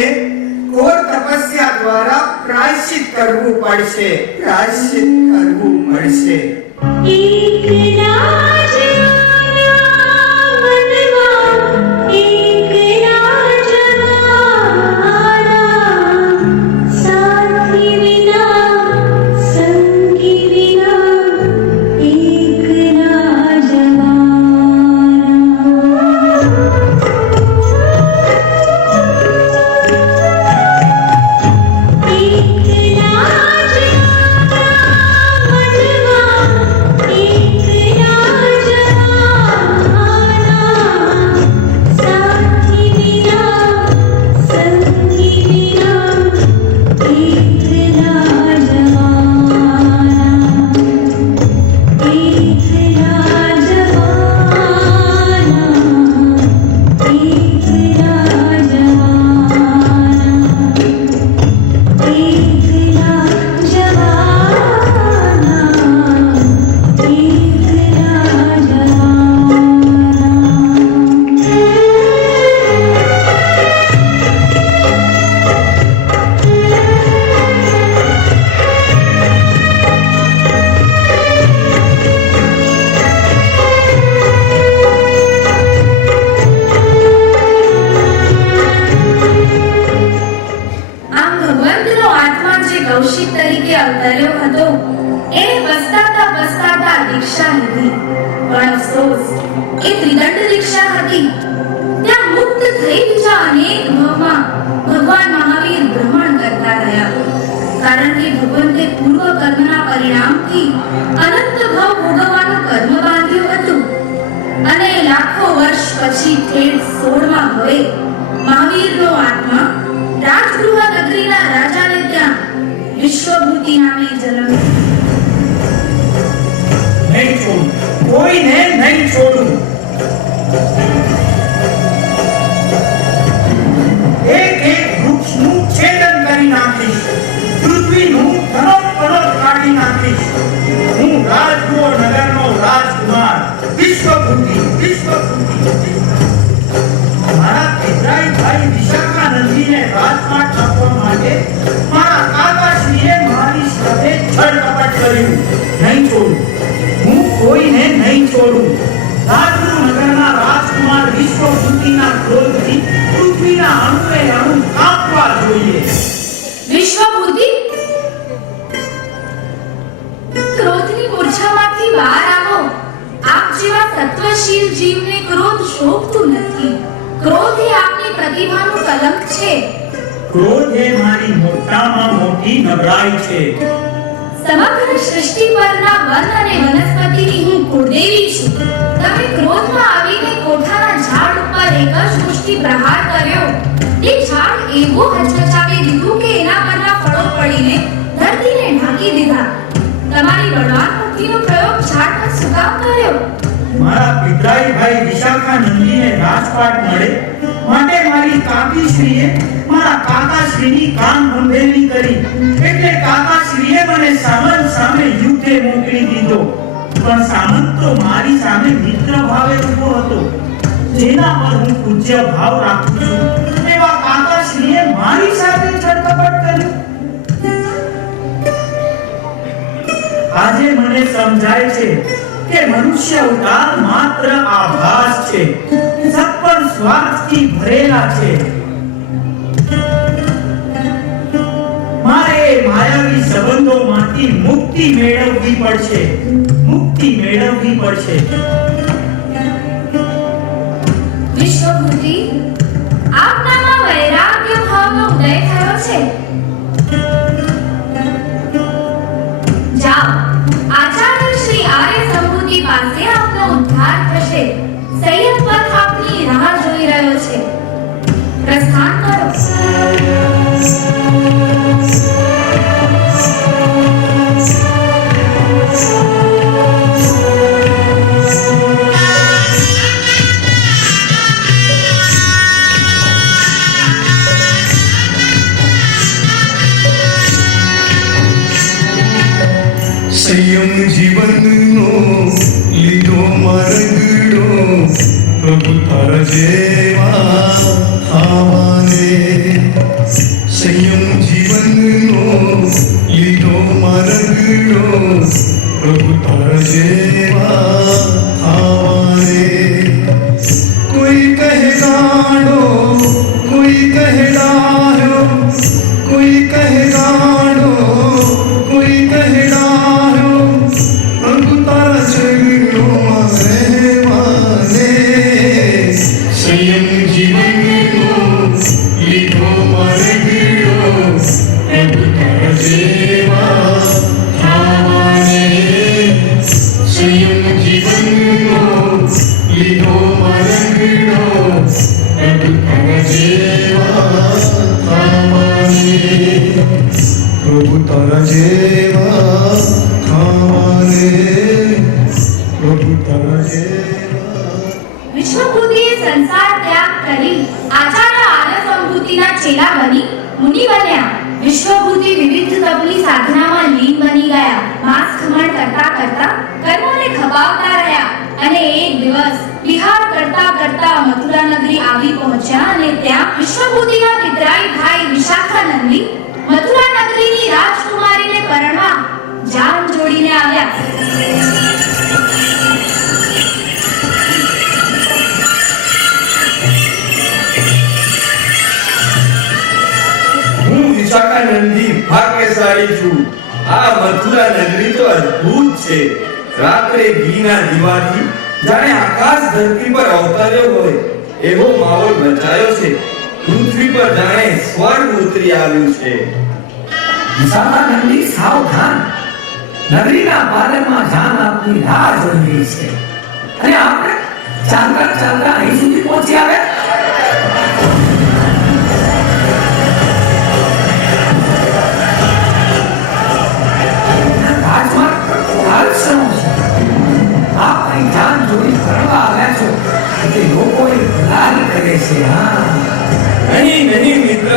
ઘોર તપસ્યા દ્વારા પ્રાયશ્ચિત કરવું પડશે, પ્રાયશ્ચિત કરવું પડશે. કૌશિક તરીકે અવતર્યો હતો એણે પસ્તાતા દીક્ષા લીધી. પણ અફસોસ, એ ત્રિદંડ દીક્ષા હતી. ત્યાં મુક્ત થઈ બીજા અનેક ભાવમાં ભગવાન મહાવીર ભ્રમણ કરતા રહ્યા. કારણ કે ભગવંતે પૂર્વ કર્મના પરિણામથી અનંત ભાવ ભોગવવાનું કર્મ બાંધ્યું હતું. અને લાખો વર્ષ પછી ઠેઠ 16મા ભવે મહાવીરનો આત્મા રાજગૃહ નગરીના રાજાને ત્યાં વિશ્વભૂતિ નામે જન્મ્યો. નહીં છોડું, કોઈને નહીં છોડું. એક એક વૃક્ષનું છેદન કરી નાખીશ, પૃથ્વીનું ધનોત્પનોત કાઢી નાખીશ. હું રાજગૃહ નગરનો રાજકુમાર વિશ્વભૂતિ. મારા પિતરાઈ ભાઈ વિશાખાનંદજીને રાજપાટ આપવા માટે મારા કાકાશ્રીએ મારી સાથે છળકપટ કર્યું. નહીં છોડું, હું કોઈને નહીં છોડું. રાજગૃહ નગરના રાજકુમાર વિશ્વભૂતિના ક્રોધથી પૃથ્વીના અણુએ અણુ કાપવા જોઈએ. વિશ્વભૂતિ, ક્રોધની મૂર્છામાંથી બહાર આવો. આપ જેવા તત્વશીલ જીવને ક્રોધ શોભતું નથી. ક્રોધ એ આપની પ્રતિભાનું કલંક છે. ક્રોધ એ મારી મોટામાં મોટી નબળાઈ છે. સમગ્ર સૃષ્ટિ પરના વન અને વનસ્પતિની હું કુળદેવી છું. તમે ક્રોધમાં આવીને કોઠાના ઝાડ ઉપર એક જ મુઠ્ઠી પ્રહાર કર્યો. તે ઝાડ એવું હચમચાવી દીધું કે એના પરના ફળો પડીને ધરતીને ઢાંકી દીધા. તમારી બળવાન બુદ્ધિનો પ્રયોગ ઝાડ પર શું કામ કર્યો? મારા પિતરાઈ ભાઈ વિશાખાનંદજીને રાજપાટ મળે માટે મારી કાકીશ્રીએ મારા કાકાશ્રીની કામ બંધેલી કરી. એટલે કાકાશ્રીએ મને સામંત સામે યુદ્ધે મોકલી દીધો. પણ સામંત તો મારી સામે મિત્ર ભાવે ઊભો હતો, જેના પર હું પૂજ્ય ભાવ રાખું છું. એવા કાકાશ્રીએ મારી સાથે છળકપટ કર્યું. આજે મને સમજાય છે કે મનુષ્ય અવતાર માત્ર આભાસ છે, સત્પર સ્વાર્થથી ભરેલા છે. મારે માયાવી સંબંધોમાંથી મુક્તિ મેળવવી પડશે. વિશ્વભૂતિ, આપનામાં વૈરાગ્ય ભાવનો ઉદય થયો છે. જાઓ, આચાર્ય શ્રી આર્ય સંભૂતિ પાસે આપનો ઉદ્ધાર થશે. સંયમ પથ આપની રાહ જોઈ રહ્યો છે. પ્રસ્થાન કરો. સંયમ જીવનનો લીધો માર્ગડો પ્રભુ તારા જેવા થાવાને. સંયમ જીવનનો લીધો માર્ગડો પ્રભુ તારા જેવા થાવાને. કોઈ કહે ગાડો, કોઈ કહે ડાયો, કોઈ કહે ગાડો, કોઈ કહે ડાયો, પ્રભુ તારા ચરણોમાં રહેવાને. સંયમ જીવનનો લીધો માર્ગડો પ્રભુ તારા જેવા થાવાને. સંયમ જીવનનો લીધો માર્ગડો પ્રભુ તારા જેવા થાવાને. પ્રભુ તારા જેવા થાવાને. પ્રભુ તારા જેવા. વિશ્વભૂતિએ સંસાર ત્યાગ કરી આચાર્ય આર્ય સંભૂતિના ચેલા બની મુનિ બન્યા. વિશ્વભૂતિ વિવિધ તપની સાધનામાં લીન બની ગયા. માસ ખમણ કરતા કરતા કર્મોને ખપાવતા રહ્યા. અને એક દિવસ વિહાર કરતા કરતા મથુરા નગરી આવી પહોંચ્યા. અને ત્યાં વિશ્વભૂતિના પિતરાઈ ભાઈ વિશાખાનંદી મથુરા નગરીની રાજકુમારીને પરણવા જાન જોડીને આવ્યા. હું વિશાખાનંદી ભાગ્યશાળી છું. આ આ મથુરા નગરી તો અદ્ભુત છે. રાત્રે ઘીના દીવાથી જાણે આકાશ ધરતી પર અવતર્યો હોય એવો માહોલ રચાયો છે. પૃથ્વી પર જાણે સ્વર્ગ ઉતરી આવ્યું છે. વિશાખાનંદી સાવધાન, નગરીના પાલનમાં જાન આપની રાહ જોઈ રહી છે અને આપણે ચાલતા ચાલતા અહીં સુધી પહોંચી આવ્યા. રાજમાર્ગ પર હાલ શું છે? આપ અહીં જાન ચોરી કરવા આવ્યા છો એટલે લોકોએ ભલાઈ કરે છે. હા, નહીં મિત્ર,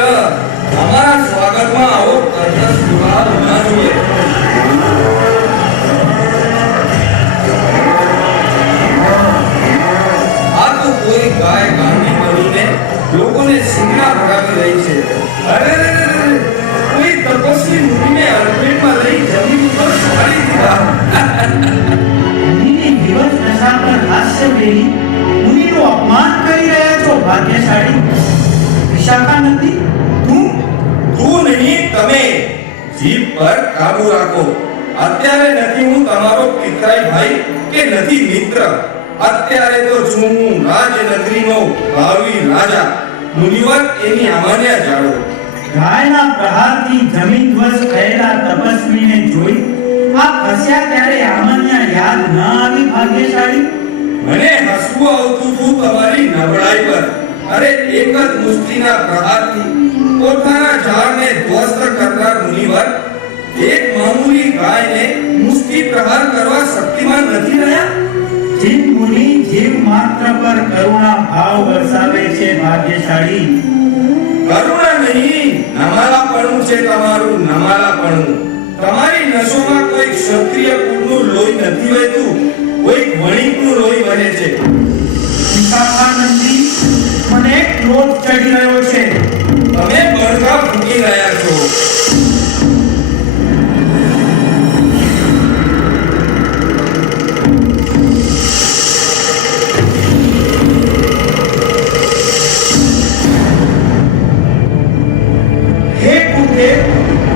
અમારા સ્વાગતમાં આવો તટસ્થ જવાબ ના જોઈએ. આ તો કોઈ ગાય ગાંડી બનીને લોકોને સિંગડા ભગાવી રહી છે. અરે કોઈ તપસ્વી મુનિને અડફેટમાં લઈ જમીન ઉપર છોડી દીધા. મુનિની વિવશ દશા પર હાસ્ય વેરી મુનિનું અપમાન કરી રહ્યા છો ભાગ્યશાળી. વિશાખાનંદી, તું નહીં, તમે જીભ પર કાબુ રાખો. અત્યારે નથી હું તમારો પિતરાઈ ભાઈ કે નથી મિત્ર. અત્યારે તો છું હું રાજનગરીનો ભાવિ રાજા. મુનિવર એની અમાન્ય જાળો. ગાયના પ્રહારથી જમીન ધ્વસ્ત થયેલા તપસ્વીને જોઈ આપ હસ્યા ત્યારે આમન્ય યાદ ન આવી ભાગ્યશાળી? મને હસવું આવતું હતું તમારી નબળાઈ પર. અરે એક જ મુષ્ટિના પ્રહારથી પોતાના ઝાડને ધ્વસ્ત કરનાર મુનિવર એક મામૂલી ગાયને મુષ્ટિ પ્રહાર કરવા શક્તિમાન નથી રહ્યા. જીવ મુનિ જીવ માત્ર પર કરુણા ભાવ વરસાવે છે ભાગ્યશાળી. કરુણા નહીં, નમાલાપણું છે તમારું, નમાલાપણું. તમારી નસોમાં કોઈ ક્ષત્રિય કુળનું લોહી નથી વહેતું, કોઈ વણિકનું લોહી વહે છે. વિશાખાનંદી, મને ક્રોધ ચડી રહ્યો છે. તમે બળગા ફૂંકી રહ્યા છો. હે કુદેવ,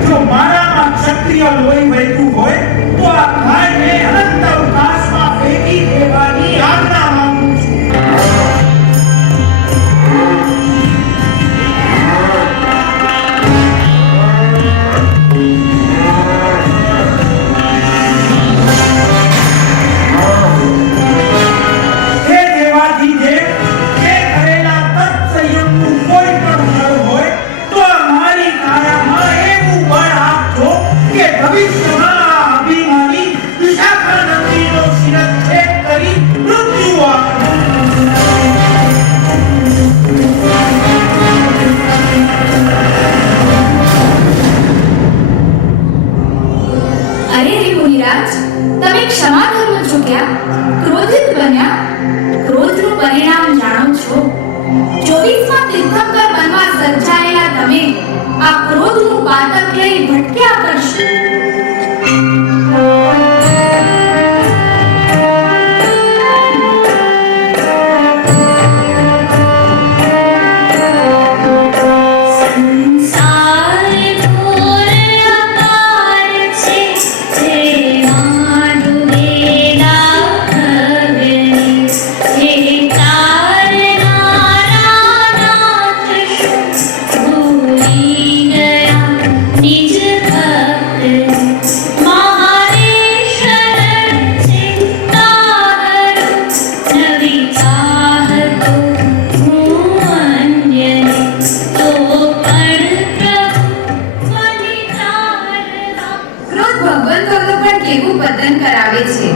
જો મારામાં ક્ષત્રિય લોહી વહેતું હોય તો આ ગાયને અનંત અવકાશમાં ફેંકી દેવાની આજ્ઞા માંગુ છું. હે દેવાધિદેવ, તે કરેલા તત્સંયમનું કોઈ પણ ફળ હોય તો આ મારી કાયામાં એવું બળ આપજો કે ભવિષ્યમાં આ અભિમાની વિશાખાનંદીનો શિરચ્છેદ કરી મૃત્યુ આપજો. અરે રે મુનિરાજ, તમે ક્ષમા ધર્મ ચૂક્યા, ક્રોધિત બન્યા. ક્રોધનું પરિણામ જાણો છો. 24માં તીર્થંકર બનવા સર્જાયેલા તમે આ ક્રોધનું પાતક લઈ ભટક્યા કરશો. ક્રોધ ભગવંતોનું પણ કેવું પતન કરાવે છે.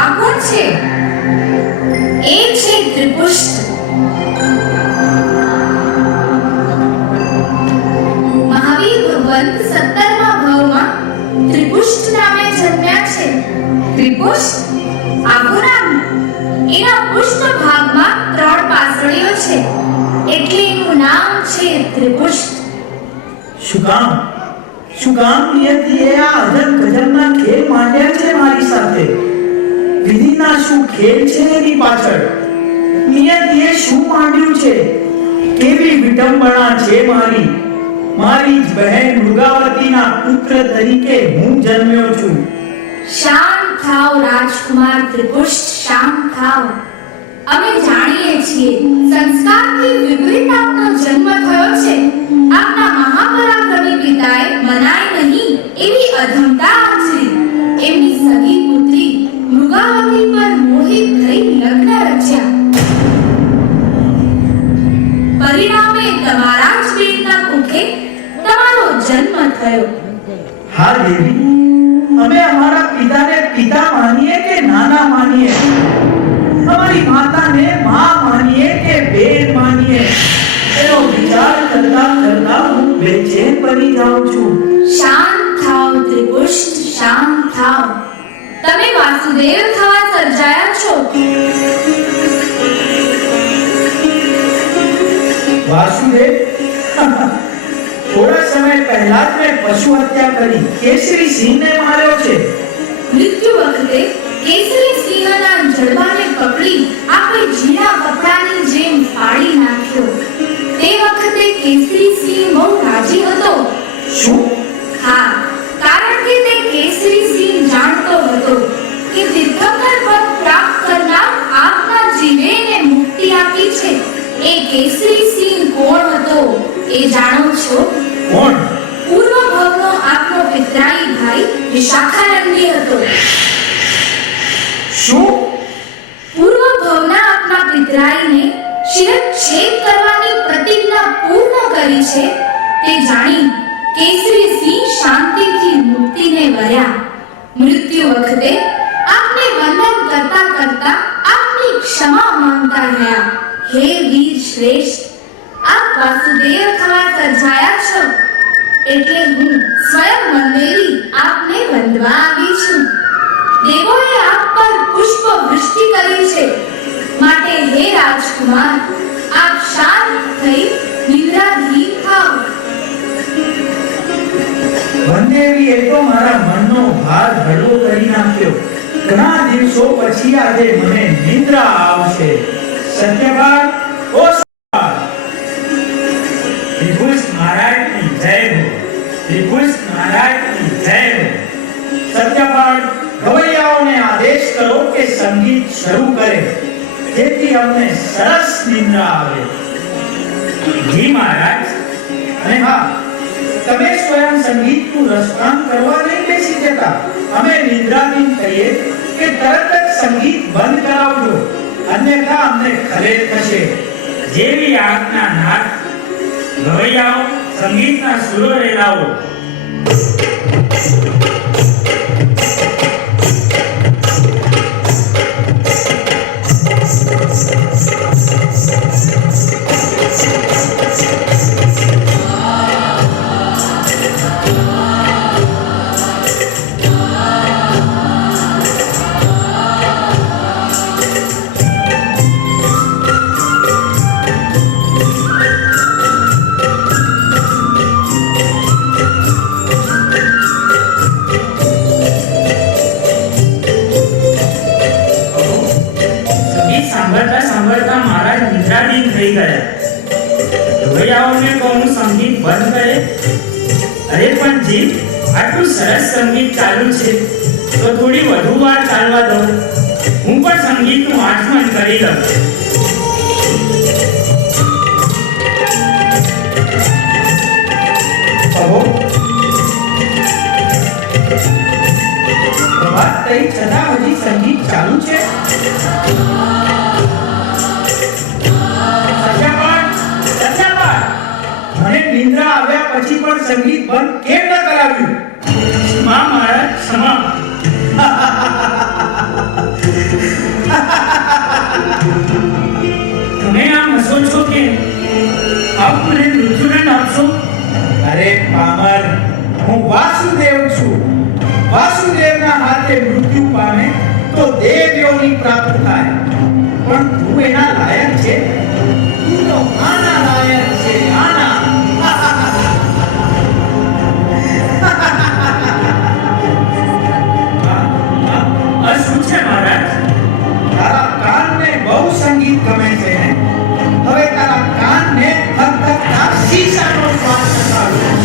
આ કોણ છે? એ છે ત્રિપુષ્ટ. મહાવીર ભગવંત 17મા ભાવમાં ત્રિપુષ્ટ નામે જન્મ્યા છે. ત્રિપુષ્ટ? આવું નામ? એના પુષ્ટ ભાગમાં 3 પાસળીઓ છે એટલે એનું નામ છે ત્રિપુષ્ટ. શું કામ નિયતિએ આ અજબ ગજબના ખેલ માંડ્યા છે મારી સાથે? વિધિના શું ખેલ છે એની પાછળ? નિયતિએ શું માંડ્યું છે? કેવી વિડંબણા છે મારી? મારી જ બહેન મૃગાવતીના પુત્ર તરીકે હું જન્મ્યો છું. શાંત થાઓ રાજકુમાર ત્રિપુષ્ટ, શાંત થાઓ. અમે જાણીએ છીએ સંસ્કારથી વિપરીત આપનો જન્મ થયો છે. આપના મહાપરાક્રમી પિતાએ મનાય નહીં એવી અધમતા આચરી. એમની સગી પુત્રી મૃગાવતી પર મોહિત થઈ લગ્ન રચ્યા. પરિણામે તમારા જ પેટના કુખે તમારો જન્મ થયો. હા દેવી, અમે અમારા પિતાને પિતા માનીએ કે નાના માનીએ, અમારી માતાને માં માનીએ કે બેન માનીએ, એનો વિચાર કરતા કરતા હું બેચેન બની જાઉં છું. શાંત થાઓ ત્રિપુષ્ટ, શાંત થાઓ. તમે વાસુદેવ થવા સર્જાયા છો. વાસુદેવ, થોડા સમય પહેલા જ મેં પશુ હત્યા કરી કેસરી સિંહને માર્યો છે. મૃત્યુ વખતે કેસરી સિંહના જડબાને પકડી આપે ઝીણા કપડાની જેમ ફાડી નાખ્યો. તે વખતે કેસરી સિંહ બહુ રાજી હતો. શું? હા, કારણ કે તે કેસરી સિંહ જાણતો હતો કે તીર્થંકર પદ પ્રાપ્ત કરનાર આપના જીવે એને મુક્તિ આપી છે. એ કેસરી સિંહ કોણ હતો એ જાણો છો? કોણ? પૂર્વ ભવનો આપનો પિતરાઈ ભાઈ વિશાખાનંદી હતો. શું? પૂર્વ ભવના આપના પિતરાઈને શિરચ્છેદ કરવાની પ્રતિજ્ઞા પૂર્ણ કરી છે તે જાણી કેસરી સિંહ શાંતિથી મુક્તિને વર્યા. મૃત્યુ વખતે આપને વંદન કરતા કરતા આપની ક્ષમા માંગતા રહ્યા. હે વીર શ્રેષ્ઠ, આપ વાસુદેવ થવા સર્જાયા છો એટલે હું સ્વયં મંદેરી આપને વંદવા આવી છું. દેવોએ આપ પર પુષ્પ વૃષ્ટિ કરી છે, માટે હે રાજકુમાર, આપ શાંત થઈ નિદ્રાધીન થાઓ. વનદેવીએ તો મારા મનનો ભાર હળવો કરી નાખ્યો. ઘણા દિવસો પછી આજે મને નિદ્રા આવશે. સત્યવાન, ઓ સત્યવાન! ત્રિભુજ મહારાજની જય હો. ત્રિભુજ મહારાજની જય હો. સત્યવાન, ગવૈયાઓને આદેશ કરો કે સંગીત શરૂ કરે, જેથી અમને સરસ નિદ્રા આવે. જી મહારાજ. અને હા, તમે સ્વયં સંગીતનું રસપાન કરવા નહીં બેસી જતા. અમે નિદ્રાધીન કહીએ કે તરત જ સંગીત બંધ કરાવજો, અન્યથા અમને ખલેલ થશે. જેવી આજ્ઞા નાથ. ગવૈયાઓ, સંગીતના સુરો રેલાવો. સાંભળતા મહારાજ નિદ્રાધીન થઈ ગયા. ગવૈયાઓને કહું સંગીત બંધ કરે. અરે પણ જી, આટલું સરસ સંગીત ચાલુ છે તો થોડી વધુ વાર ચાલવા દો. હું પણ સંગીતનું આચમન કરી લઉં. કહો. પ્રભાત થઈ છતાં હજી સંગીત ચાલુ છે. મને નિંદ્રા આવ્યા પછી પણ સંગીત બંધ કેમ ન કરાવ્યું? ક્ષમા મહારાજ, ક્ષમા. તમે આમ હસો છો કે આપ મને મૃત્યુદંડ આપશો? અરે પામર, હું વાસુદેવ છું. વાસુદેવના હાથે મૃત્યુ પામે તો દેવયોની પ્રાપ્ત થાય. પણ તું એના લાયક છે? તું તો આના લાયક છે, આના. શું છે મહારાજ? તારા કાનને બહુ સંગીત ગમે છે. હવે તારા કાનને ફક્ત શીશાનો સ્વાદ ચખાડો.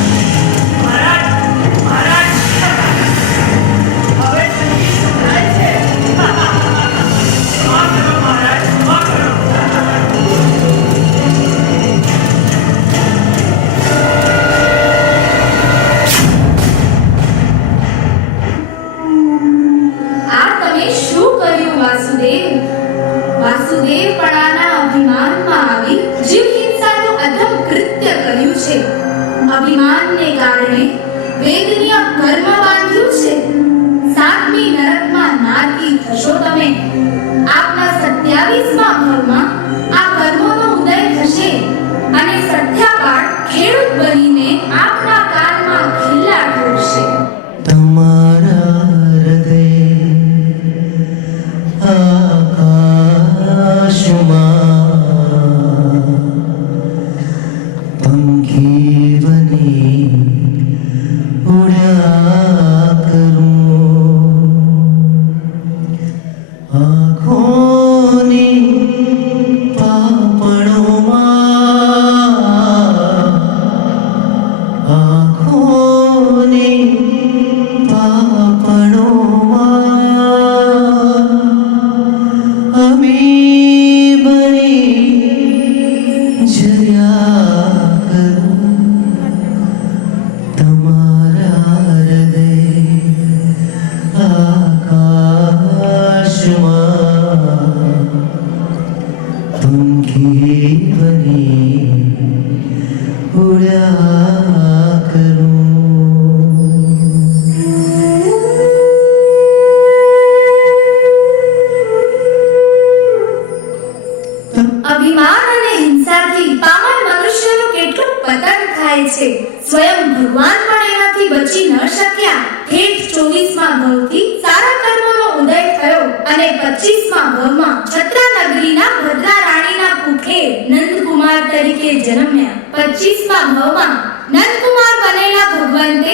છે. સ્વયં ભગવાન પણ એનાથી બચી ન શક્યા. ઠેઠ 24મા ભવથી સારા કર્મોનો ઉદય થયો અને 25મા ભવમાં છત્રા નગરીના ભદ્રા રાણીના કુખે નંદકુમાર તરીકે જન્મ્યા. 25મા ભવમાં નંદકુમાર બનેલા ભગવંતે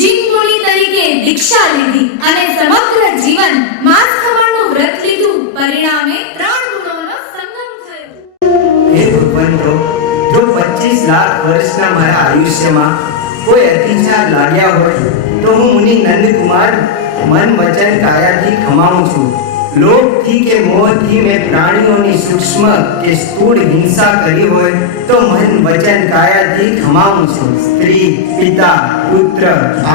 જીન મુનિ તરીકે દીક્ષા લીધી અને સમગ્ર જીવન માસ ખમણનું વ્રત લીધું. પરિણામે 3 ગુણોનો સંગમ થયો. હે ભગવંતો, જો 25 લાખ વર્ષના મારા આયુષ્યમાં કોઈ અતિચાર લાગ્યા હોય તો હું મુનિ નંદકુમાર મન વચન કાયાથી ખમાઉં છું. લોભથી કે મોહથી મેં પ્રાણીઓની સૂક્ષ્મ કે સ્થૂળ હિંસા કરી હોય તો મન વચન કાયાથી ખમાઉં છું. સ્ત્રી, પિતા, પુત્ર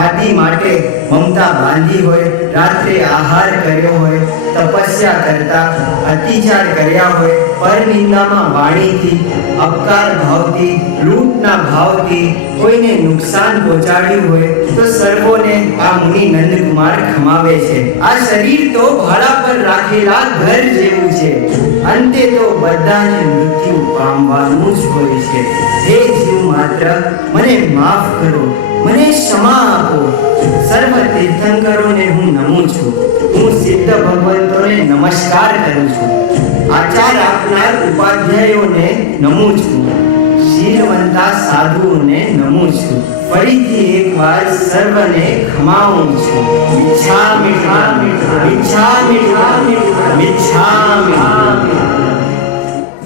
આદિ માટે મમતા બાંધી હોય, રાત્રે આહાર કર્યો હોય, તપસ્યા કરતા અતિચાર કર્યા હોય, પરનિંદામાં વાણીથી, અપકાર ભાવથી, લૂંટના ભાવથી કોઈને નુકસાન પહોંચાડ્યું હોય તો સર્વોને આ મુનિ નંદકુમાર ખમાવે છે. આ શરીર તો ભાડા પર રાખેલા ઘર જેવું છે. અંતે તો બધાને મૃત્યુ પામવાનું જ હોય છે. હે જીવ માત્ર, મને માફ કરો, મને ક્ષમા આપો. સર્વ તીર્થંકરોને હું નમું છું. હું સિદ્ધ ભગવંતોને નમસ્કાર કરું છું. આચાર આપનાર ઉપાધ્યાયોને નમું છું. શીલવંતા સાધુઓને નમું છું. ફરીથી એકવાર સર્વને ખમાવું છું. મિચ્છામિ મિચ્છામિ મિચ્છામિ.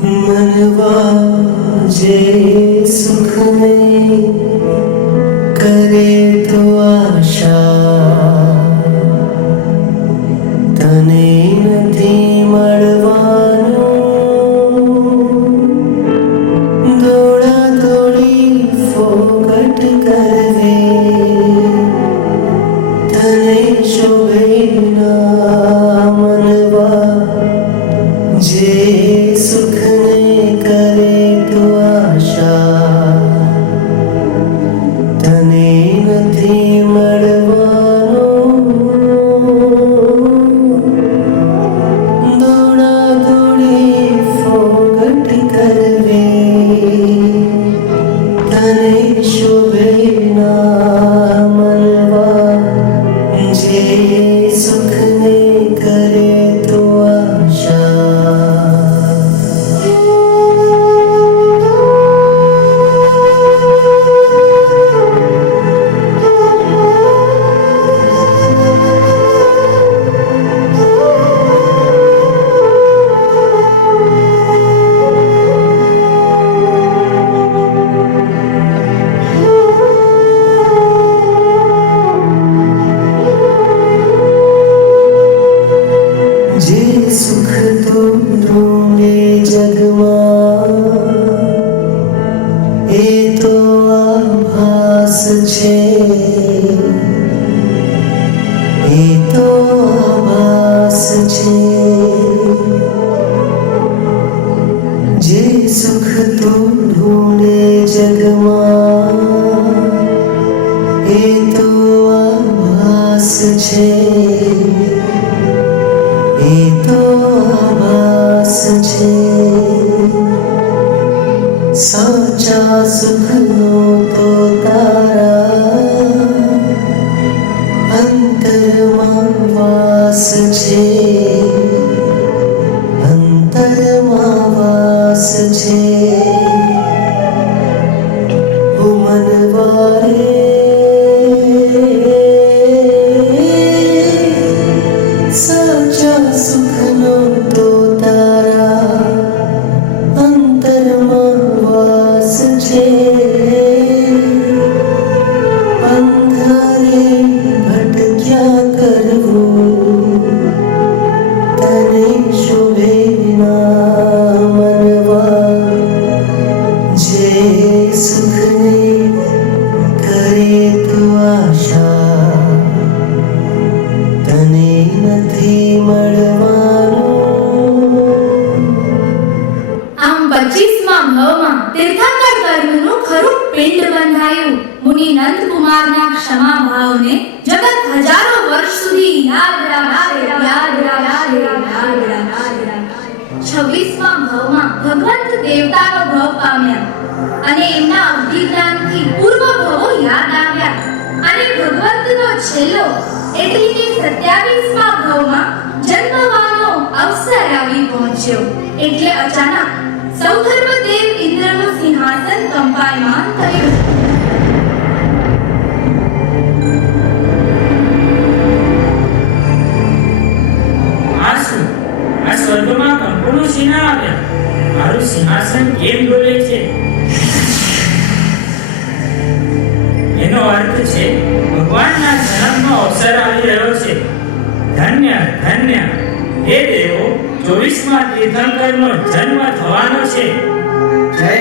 मनवा जे सुख में करे तो आशा, तने નથી મળવાનું, દોડા દોડી ફોકટ કરવે, તને શોભે ના. મનવા જે સુખ ને કરે તો આશા, તને નથી મળવાનું, દોડા દોડી ફોગટ કરવે, તને શોભે ના. મનવા જે સુખ ને કરે તો આશા. જે સુખ તો ઢૂંઢે જગમાં, એ તો આભાસ છે, એ તો આભાસ છે. જે સુખ તો ઢૂંઢે જગમાં, એ તો આભાસ છે, એ તો આભાસ છે. સાચા સુખનો તો તારા અંતરમાં વાસ છે, અંતરમાં વાસ છે. મનવારે સાચા સુખનો તો તારા અંતરમાં વાસ છે. અંધારે ભટક્યા કરવું, તને શોભે ના. મનવા જે સુખને કરે તો આશા, તને નથી મળવાનું. આમ 25મા ભવમાં તીર્થંકર કર્મનું ખરું પિંડ બંધાયું. મુનિ નંદકુમારના ક્ષમા ભાવને જગત હજારો વર્ષ સુધી યાદ રાખશે. 26મા ભવમાં ભગવંત દેવતાનો ભવ પામ્યા અને એમના અભિજ્ઞાનથી પૂર્વ અંતનો છેલ્લો એટલે કે 27મા ભાવમાં જન્મવાનો અવસર આવી પહોંચ્યો. એટલે અચાનક સૌધર્મદેવ ઇન્દ્રનું સિંહાસન કંપાયમાન થયું. આ શું? આ સ્વર્ગમાં કંપનો શેના આવ્યા? મારું સિંહાસન કેમ ડોલે છે? એનો અર્થ છે ભગવાનના જન્મનો અવસર આવી રહ્યો છે. ધન્ય ધન્ય હે દેવો, 24મા તીર્થંકરનો જન્મ થવાનો છે. જય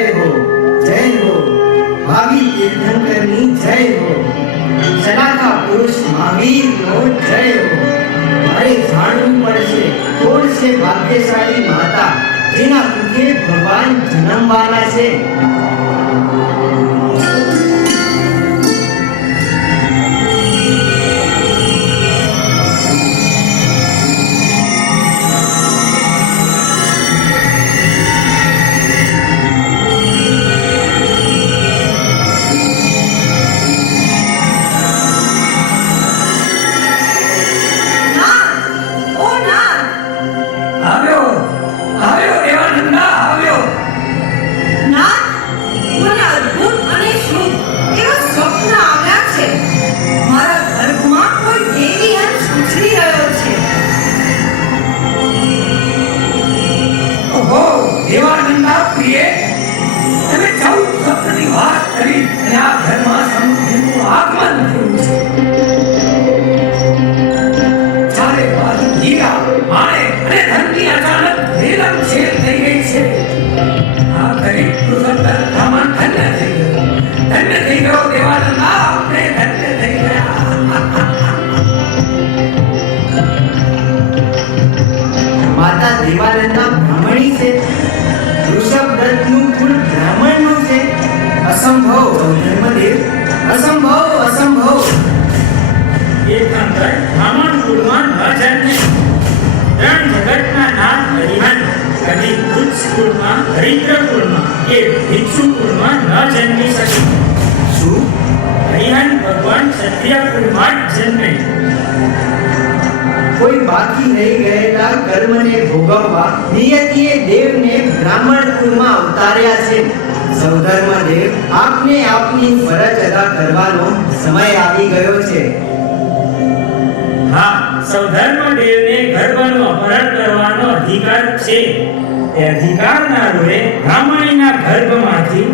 હો ભાવિ તીર્થંકરની જય હો, શલાકા પુરુષ મહાવીરનો જય હો. મારે જાણવું પડશે કોણ છે ભાગ્યશાળી માતા જેના કુખે ભગવાન જન્મવાના છે. માતા દેવાનંદના બ્રાહ્મણી છે, ઋષભદત્તનું કુળ બ્રાહ્મણનું છે. અસંભવ ધર્મદેવ, અસંભવ અસંભવ. તીર્થંકર બ્રાહ્મણ કુળમાં ન જન્મે. ત્રણ જગતના નાથ હરિહન કદી વૃક્ષ કુળમાં, હરિદ્ર કુળમાં કે ભિક્ષુ કુળમાં ન જન્મી શકે. શું? હરિહન ભગવાન ક્ષત્રિય કુળમાં જ જન્મે. કોઈ બાકી રહી ગયેલા કર્મને ભોગવવા નિયતિએ દેવને બ્રાહ્મણ કુળમાં અવતાર્યા છે. સૌધર્મદેવ, આપને આપની ફરજ અદા કરવાનો સમય આવી ગયો છે. હા, સૌધર્મદેવને ગર્ભનું અપહરણ કરવાનો અધિકાર છે. એ અધિકારના રૂપે બ્રાહ્મણીના ગર્ભમાંથી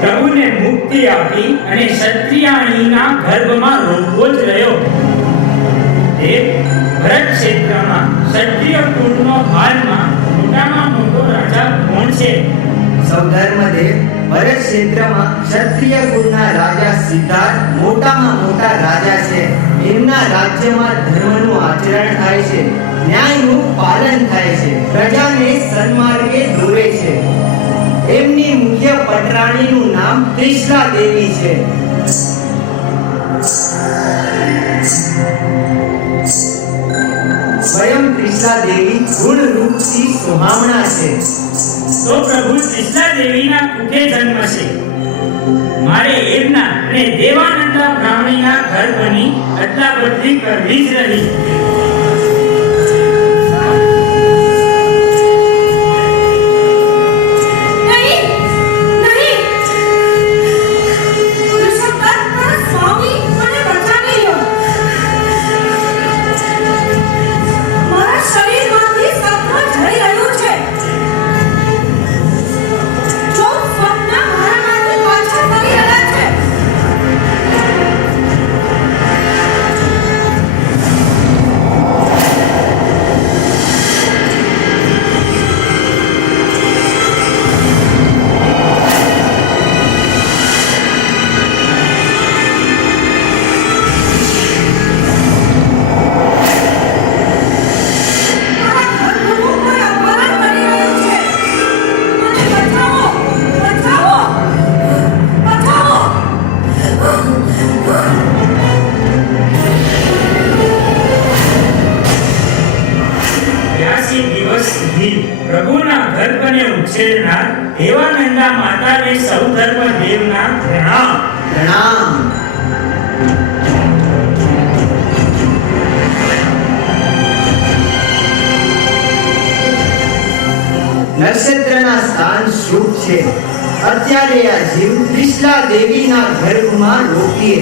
પ્રભુને મુક્તિ આપી અને ક્ષત્રિયાણીના ગર્ભમાં રોકવો જ રહ્યો. તે ભરત ક્ષેત્રમાં ક્ષત્રિય કુળનો હાલમાં મોટામાં મોટો રાજા કોણ છે? સૌધર્મદેવ, ભરત ક્ષેત્રમાં ક્ષત્રિય કુળના રાજા સિદ્ધાર્થ મોટામાં મોટા રાજા છે. એમના રાજ્યમાં ધર્મનું આચરણ થાય છે, ન્યાયનું પાલન થાય છે, પ્રજાને સન્માર્ગે દોરે છે. એમની મુખ્ય પટરાણીનું નામ ત્રિશલા દેવી છે. સ્વયં ત્રિશલા દેવી ગુણ રૂપથી સુહામણા છે. તો પ્રભુ ત્રિશલા દેવીના કુખે જન્મશે. મારે એમના અને દેવાનંદા બ્રાહ્મણીના ગર્ભની અદલાબદલી કરવી જ રહી. પ્રભુના ગર્ભને ઉછેરનાર દેવાનંદા માતાને સૌધર્મદેવના પ્રણામ. પ્રણામ. નક્ષત્રના સ્થાન શુભ છે. અત્યારે આ જીવ ત્રિશલા દેવીના ગર્ભમાં રોકીએ.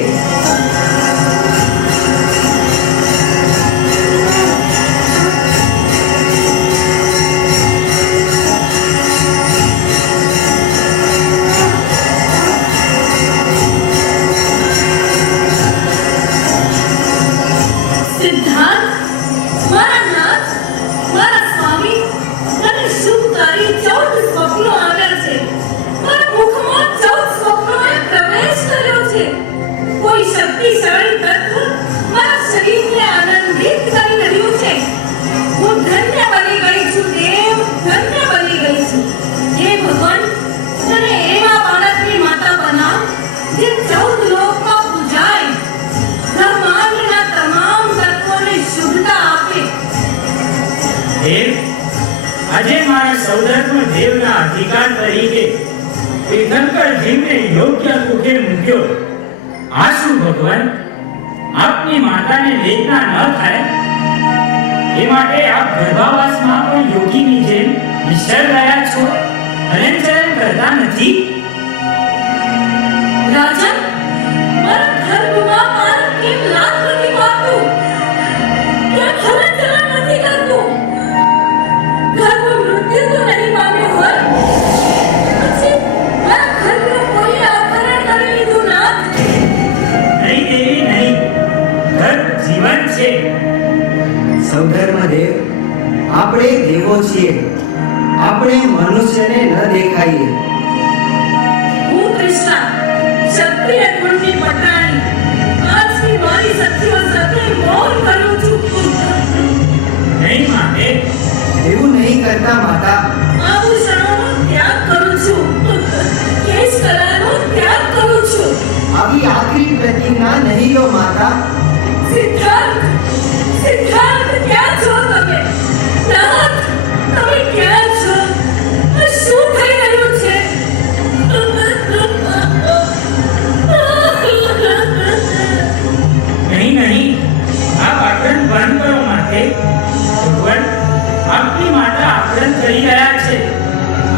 સિદ્ધાર્થ, મારા નાથ, મારા સ્વામી, મને શુભકારી 14 સ્વપ્નો આવ્યા છે. મારા મુખમાં 14 સ્વપ્નોએ પ્રવેશ કર્યો છે. કોઈ શક્તિશાળી તત્વ મારા શરીરને આનંદિત કરી રહ્યું છે. હું ધન્ય બની ગઈ છું દેવ, ધન્ય બની ગઈ છું. હે ભગવાન, મને એવા બાળકની માતા બનાવ જે 14 લોકમાં પૂજાય, બ્રહ્માંડના તમામ તત્વોને શુભતા આપે. દેવ, આજે મારા સૌધર્મ દેવના અધિકાર તરીકે તીર્થંકર જીવને યોગ્ય કુખે મૂક્યો. આ શું ભગવાન, આપની માતાને વેદના ન થાય એ માટે આપ ગર્ભાવાસમાં પણ યોગીની જેમ નિશ્ચળ રહ્યા છો, હલનચલન કરતા નથી. રાજન, મારા ગર્ભમાં બાળક કેમ લાત નથી મારતું? કેમ હલનચલન નથી કરતું? ગર્ભ મૃત્યુ તો નહીં પામ્યો હોય? પછી મારા ગર્ભનું કોઈએ અપહરણ કરી લીધું ના? નહીં દેવી નહીં, ગર્ભ જીવન છે. સૌધર્મદેવ, આપણે દેવો છીએ. આપણે મનુષ્યને ન દેખાઈએ. હું કૃષ્ણા, ક્ષત્રિય કુળની પટાણી, આજથી મારી સખીઓ સાથે મૌન કરું છું. નહીં માટે એવું નહીં કરતા માતા. આભૂષણોનો ત્યાગ કરું છું. કેશ કલાનો ત્યાગ કરું છું. આવી આખરી પ્રતિજ્ઞા નહીં લો માતા. સિદ્ધાર્થ, સિદ્ધાર્થ, ક્યાં છો તમે? નાથ, તમે ક્યાં છો? શું થઈ રહ્યું છે? નહીં નહીં, આ પાટણ બંધ કરો માટે. ભગવાન, આપની માતા આક્રંદ કરી રહ્યા છે.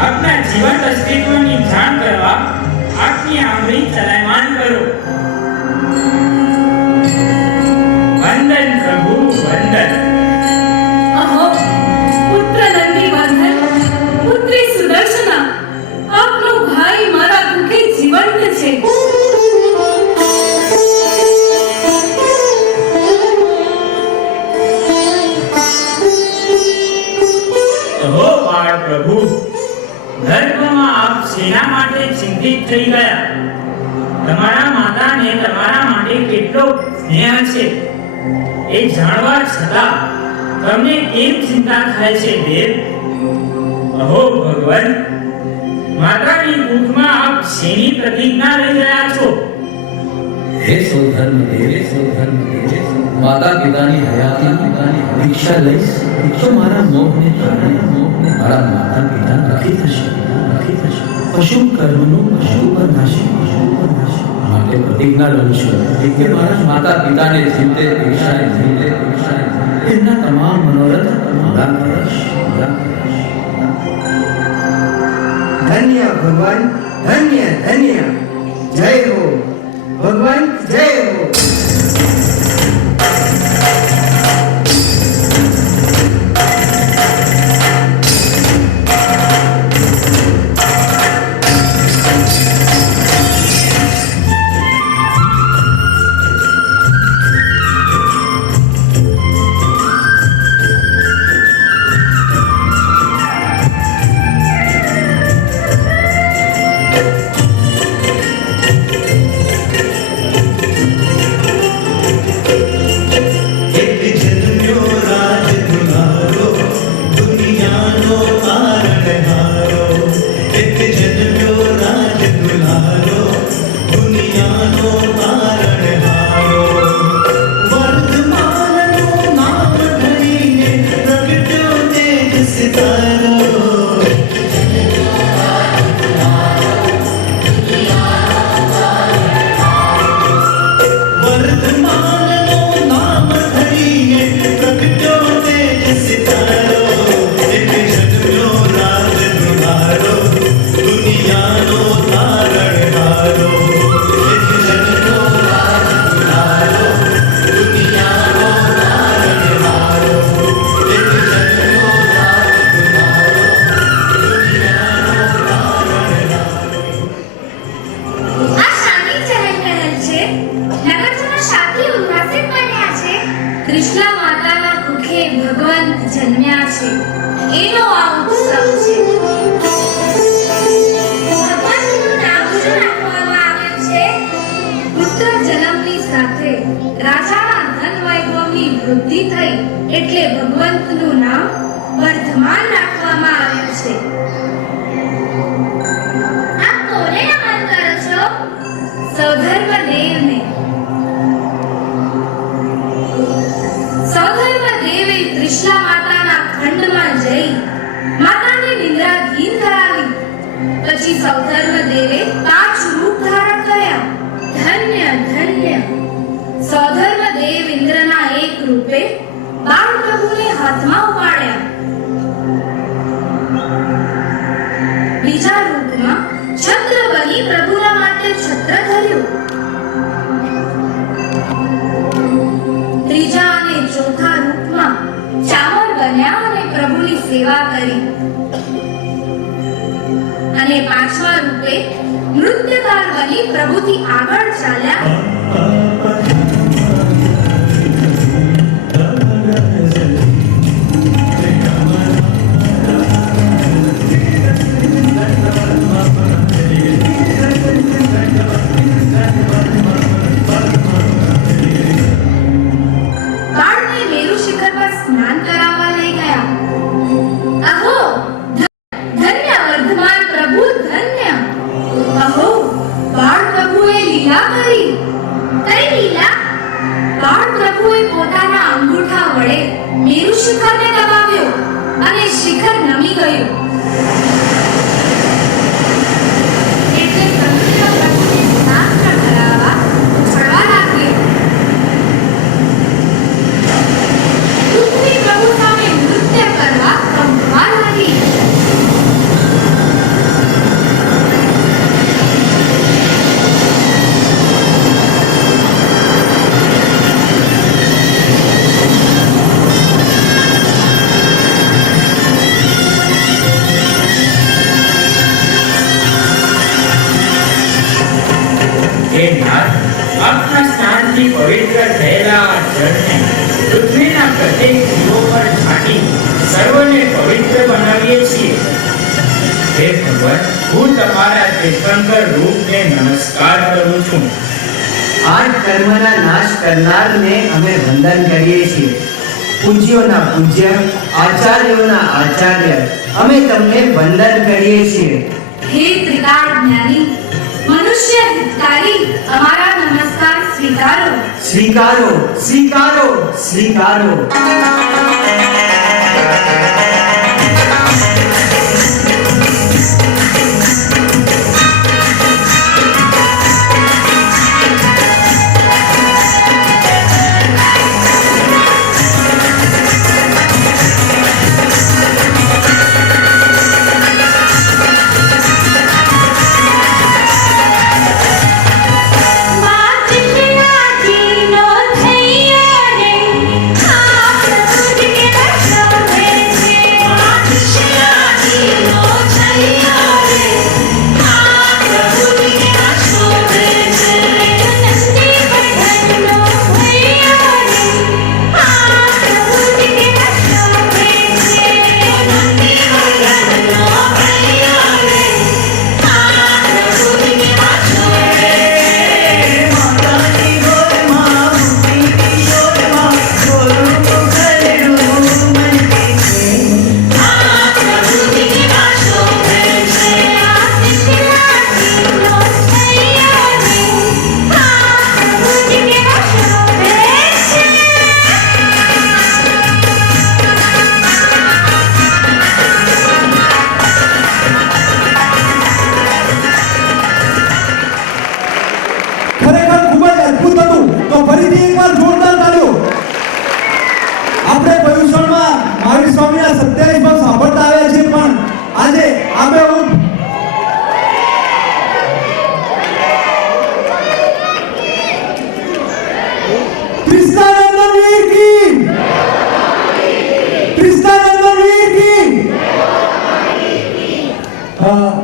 આપના જીવંત અસ્તિત્વની જાણ કરવા આપની આંગળી ચલાયમાન કરો. વંદન પ્રભુ, વંદન. અહો, પુત્ર નંદી વર્ધન, પુત્રી સુદર્શના, આપનો ભાઈ મારા દુઃખે જીવંત છે. અહો બાળ પ્રભુ, ગર્ભમાં આપ શેના માટે ચિંતિત થઈ ગયા? તમારા માતાને તમારા માટે કેટલો સ્નેહ છે એ જાણવા છતાં તમને કેમ ચિંતા થાય છે દેવ? અહો ભગવાન, માતાની કુખમાં આપ શેની પ્રતિજ્ઞા લઈ રહ્યા છો? હે સૌધર્મ દેવ, માતા પિતાની હયાતીની દીક્ષા લઈશ તો મારા મોહને કારણે મારા માતા પિતા નથી થશે. પશુ કર્મનું પશુ પર નાશે. માટે પ્રતિજ્ઞા લઉં છું કે મારા માતા પિતાને જીવતે એમના તમામ મનોરથ પૂરા કરીશ. ધન્ય ભગવાન, ધન્ય ધન્ય. જય હો ભગવાન, જય હો. કુખે ભગવંત જન્મ્યા છે એનો આ ઉત્સવ છે. ભગવંતનું નામ શું રાખવામાં આવ્યું છે? પુત્ર જન્મની સાથે રાજાના ધન વૈભવની વૃદ્ધિ થઈ એટલે ભગવંતનું નામ વર્ધમાન રાખવામાં આવ્યું છે. આપ કોને નમન કરો છો? સૌધર્મદેવને. સૌધર્મદેવે ત્રિશલા માતાના ખંડમાં જઈ માતાને નિંદ્રાધીન કરાવી. પછી સૌધર્મદેવે 5 રૂપ ધારણ કર્યા. ધન્ય ધન્ય. સૌધર્મદેવ ઇન્દ્રના એક રૂપે બાળ પ્રભુને હાથમાં ઉપાડ્યા. બીજા રૂપમાં છત્ર બની પ્રભુના માટે છત્ર ધર્યું. ત્રીજા અને ચોથા રૂપમાં ચામર બન્યા અને પ્રભુની સેવા કરી. અને પાંચમા રૂપે નૃત્યકાર બની પ્રભુથી આગળ ચાલ્યા. બાળને મેરુ શિખર પર સ્નાન કરાવવા લઈ ગયા. અહો ધન્ય વર્ધમાન પ્રભુ ધન્ય. અહો બાળ પ્રભુએ લીલા કરી. કઈ લીલા? બાળ પ્રભુએ પોતાના અંગૂઠા વડે મેરુ શિખરને દબાવ્યો અને શિખર નમી ગયું. એટલે સમુદ્ર પ્રભુને સ્નાન કરાવવા ઉછળવા લાગ્યો. પૃથ્વી પ્રભુ સામે નૃત્ય કરવા કંપવા લાગી. હે નાથ, આપના સ્નાનથી પવિત્ર થયેલા આ જળને પૃથ્વીના પ્રત્યેક જીવો પર છાંટી સર્વને પવિત્ર બનાવીએ છીએ. હે ભગવાન, હું તમારા તીર્થંકર રૂપને નમસ્કાર કરું છું. આઠ કર્મના નાશ કરનારને અમે વંદન કરીએ છીએ. પૂજ્યોના પૂજ્ય, આચાર્યોના આચાર્ય, અમે તમને વંદન કરીએ છીએ. હે ત્રિકાળ જ્ઞાની, મનુષ્ય હિતકારી, અમારા નમસ્કાર સ્વીકારો. સ્વીકારો સ્વીકારો સ્વીકારો.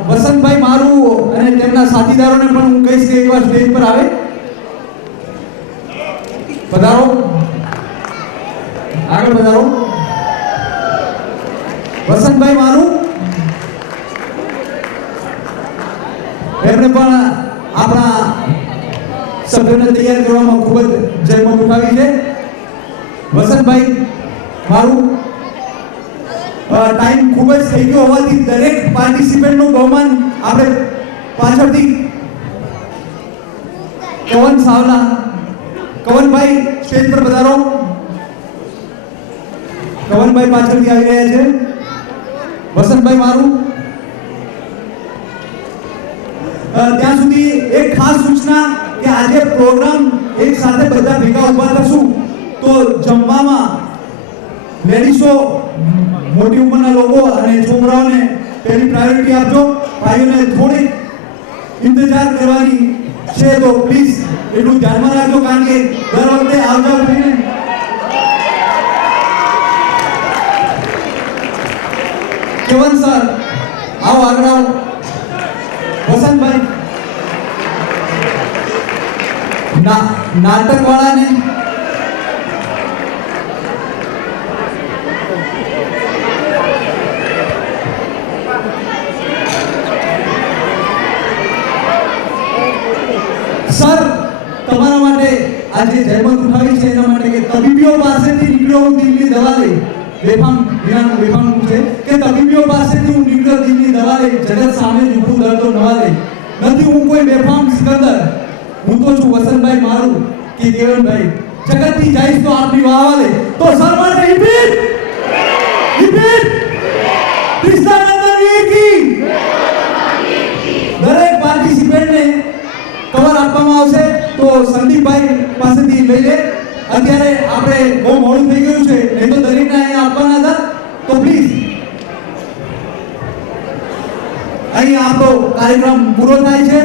વસંતભાઈ મારું અને તેમના સાથીદારોને પણ હું કહીશ કે એકવાર સ્ટેજ પર આવે. પધારો. આગળ વધારો. વસંતભાઈ મારું એમણે પણ આપણા સભ્યોને તૈયાર કરવામાં ખૂબ જ જહેમત ઉઠાવી છે. વસંતભાઈ મારું ટાઈમ ખૂબ જ થઈ ગયો હોવાથી દરેક પાર્ટિસિપન્ટનું બહુમાન આપણે પાછળથી કવન સાવલા, કવનભાઈ સ્ટેજ પર પધારો. કવનભાઈ પાછળથી આવી રહ્યા છે. વસંતભાઈ મારું ત્યાં સુધી એક ખાસ સૂચના કે આજે પ્રોગ્રામ એક સાથે બધા ભેગા ઉભા થશું તો જમવામાં લેડીઝો, મોટી ઉંમરના લોકો અને છોકરાઓને પહેલી પ્રાયોરિટી આપજો. ભાઈઓને થોડી ઇંતજાર કરવાની છે તો પ્લીઝ એટલું ધ્યાનમાં રાખજો, કારણ કે દર વખતે આવજાવ થઈને કેવન સર આવો આગળ આવો. વસંતભાઈ નાટક વાળાને સર તમારા માટે આજે જહેમત ઉઠાવી છે એના માટે કે તબીબીઓ પાસેથી નીકળ્યો હું દિલની દવા લઈ, બેફામ છે કે તબીબીઓ પાસેથી હું નીકળ્યો દિલની દવા લઈ, જગત સામે ઝૂઠું દર્દો નવા લઈ. નથી હું કોઈ બેફામ સિકંદર, હું તો છું વસંતભાઈ મારું કે કેવનભાઈ. જગતથી જઈશ તો આપની વાવા લે. તો સર માટે રિપીટ કૃષ્ણાનંદની કી. દરેક પાર્ટિસિપન્ટને કવર આપવામાં આવશે તો સંદીપભાઈ પાસેથી લઈ લે. અત્યારે આપણે બહુ મોડું થઈ ગયું છે, નહીં તો દરેકને અહીંયા આપવાના હતા. તો પ્લીઝ અહીં આપણો કાર્યક્રમ પૂરો થાય છે.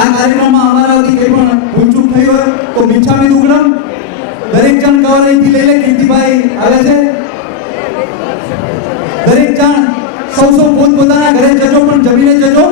આ કાર્યક્રમમાં અમારાથી કંઈ પણ ભૂલચૂક થઈ હોય તો મિચ્છામી દુક્કડમ. દરેક જણ કવર અહીંથી લઈ લે. કીર્તિભાઈ આવે છે. દરેક જણ સૌ પોતપોતાના ઘરે જજો, પણ જમીને જજો.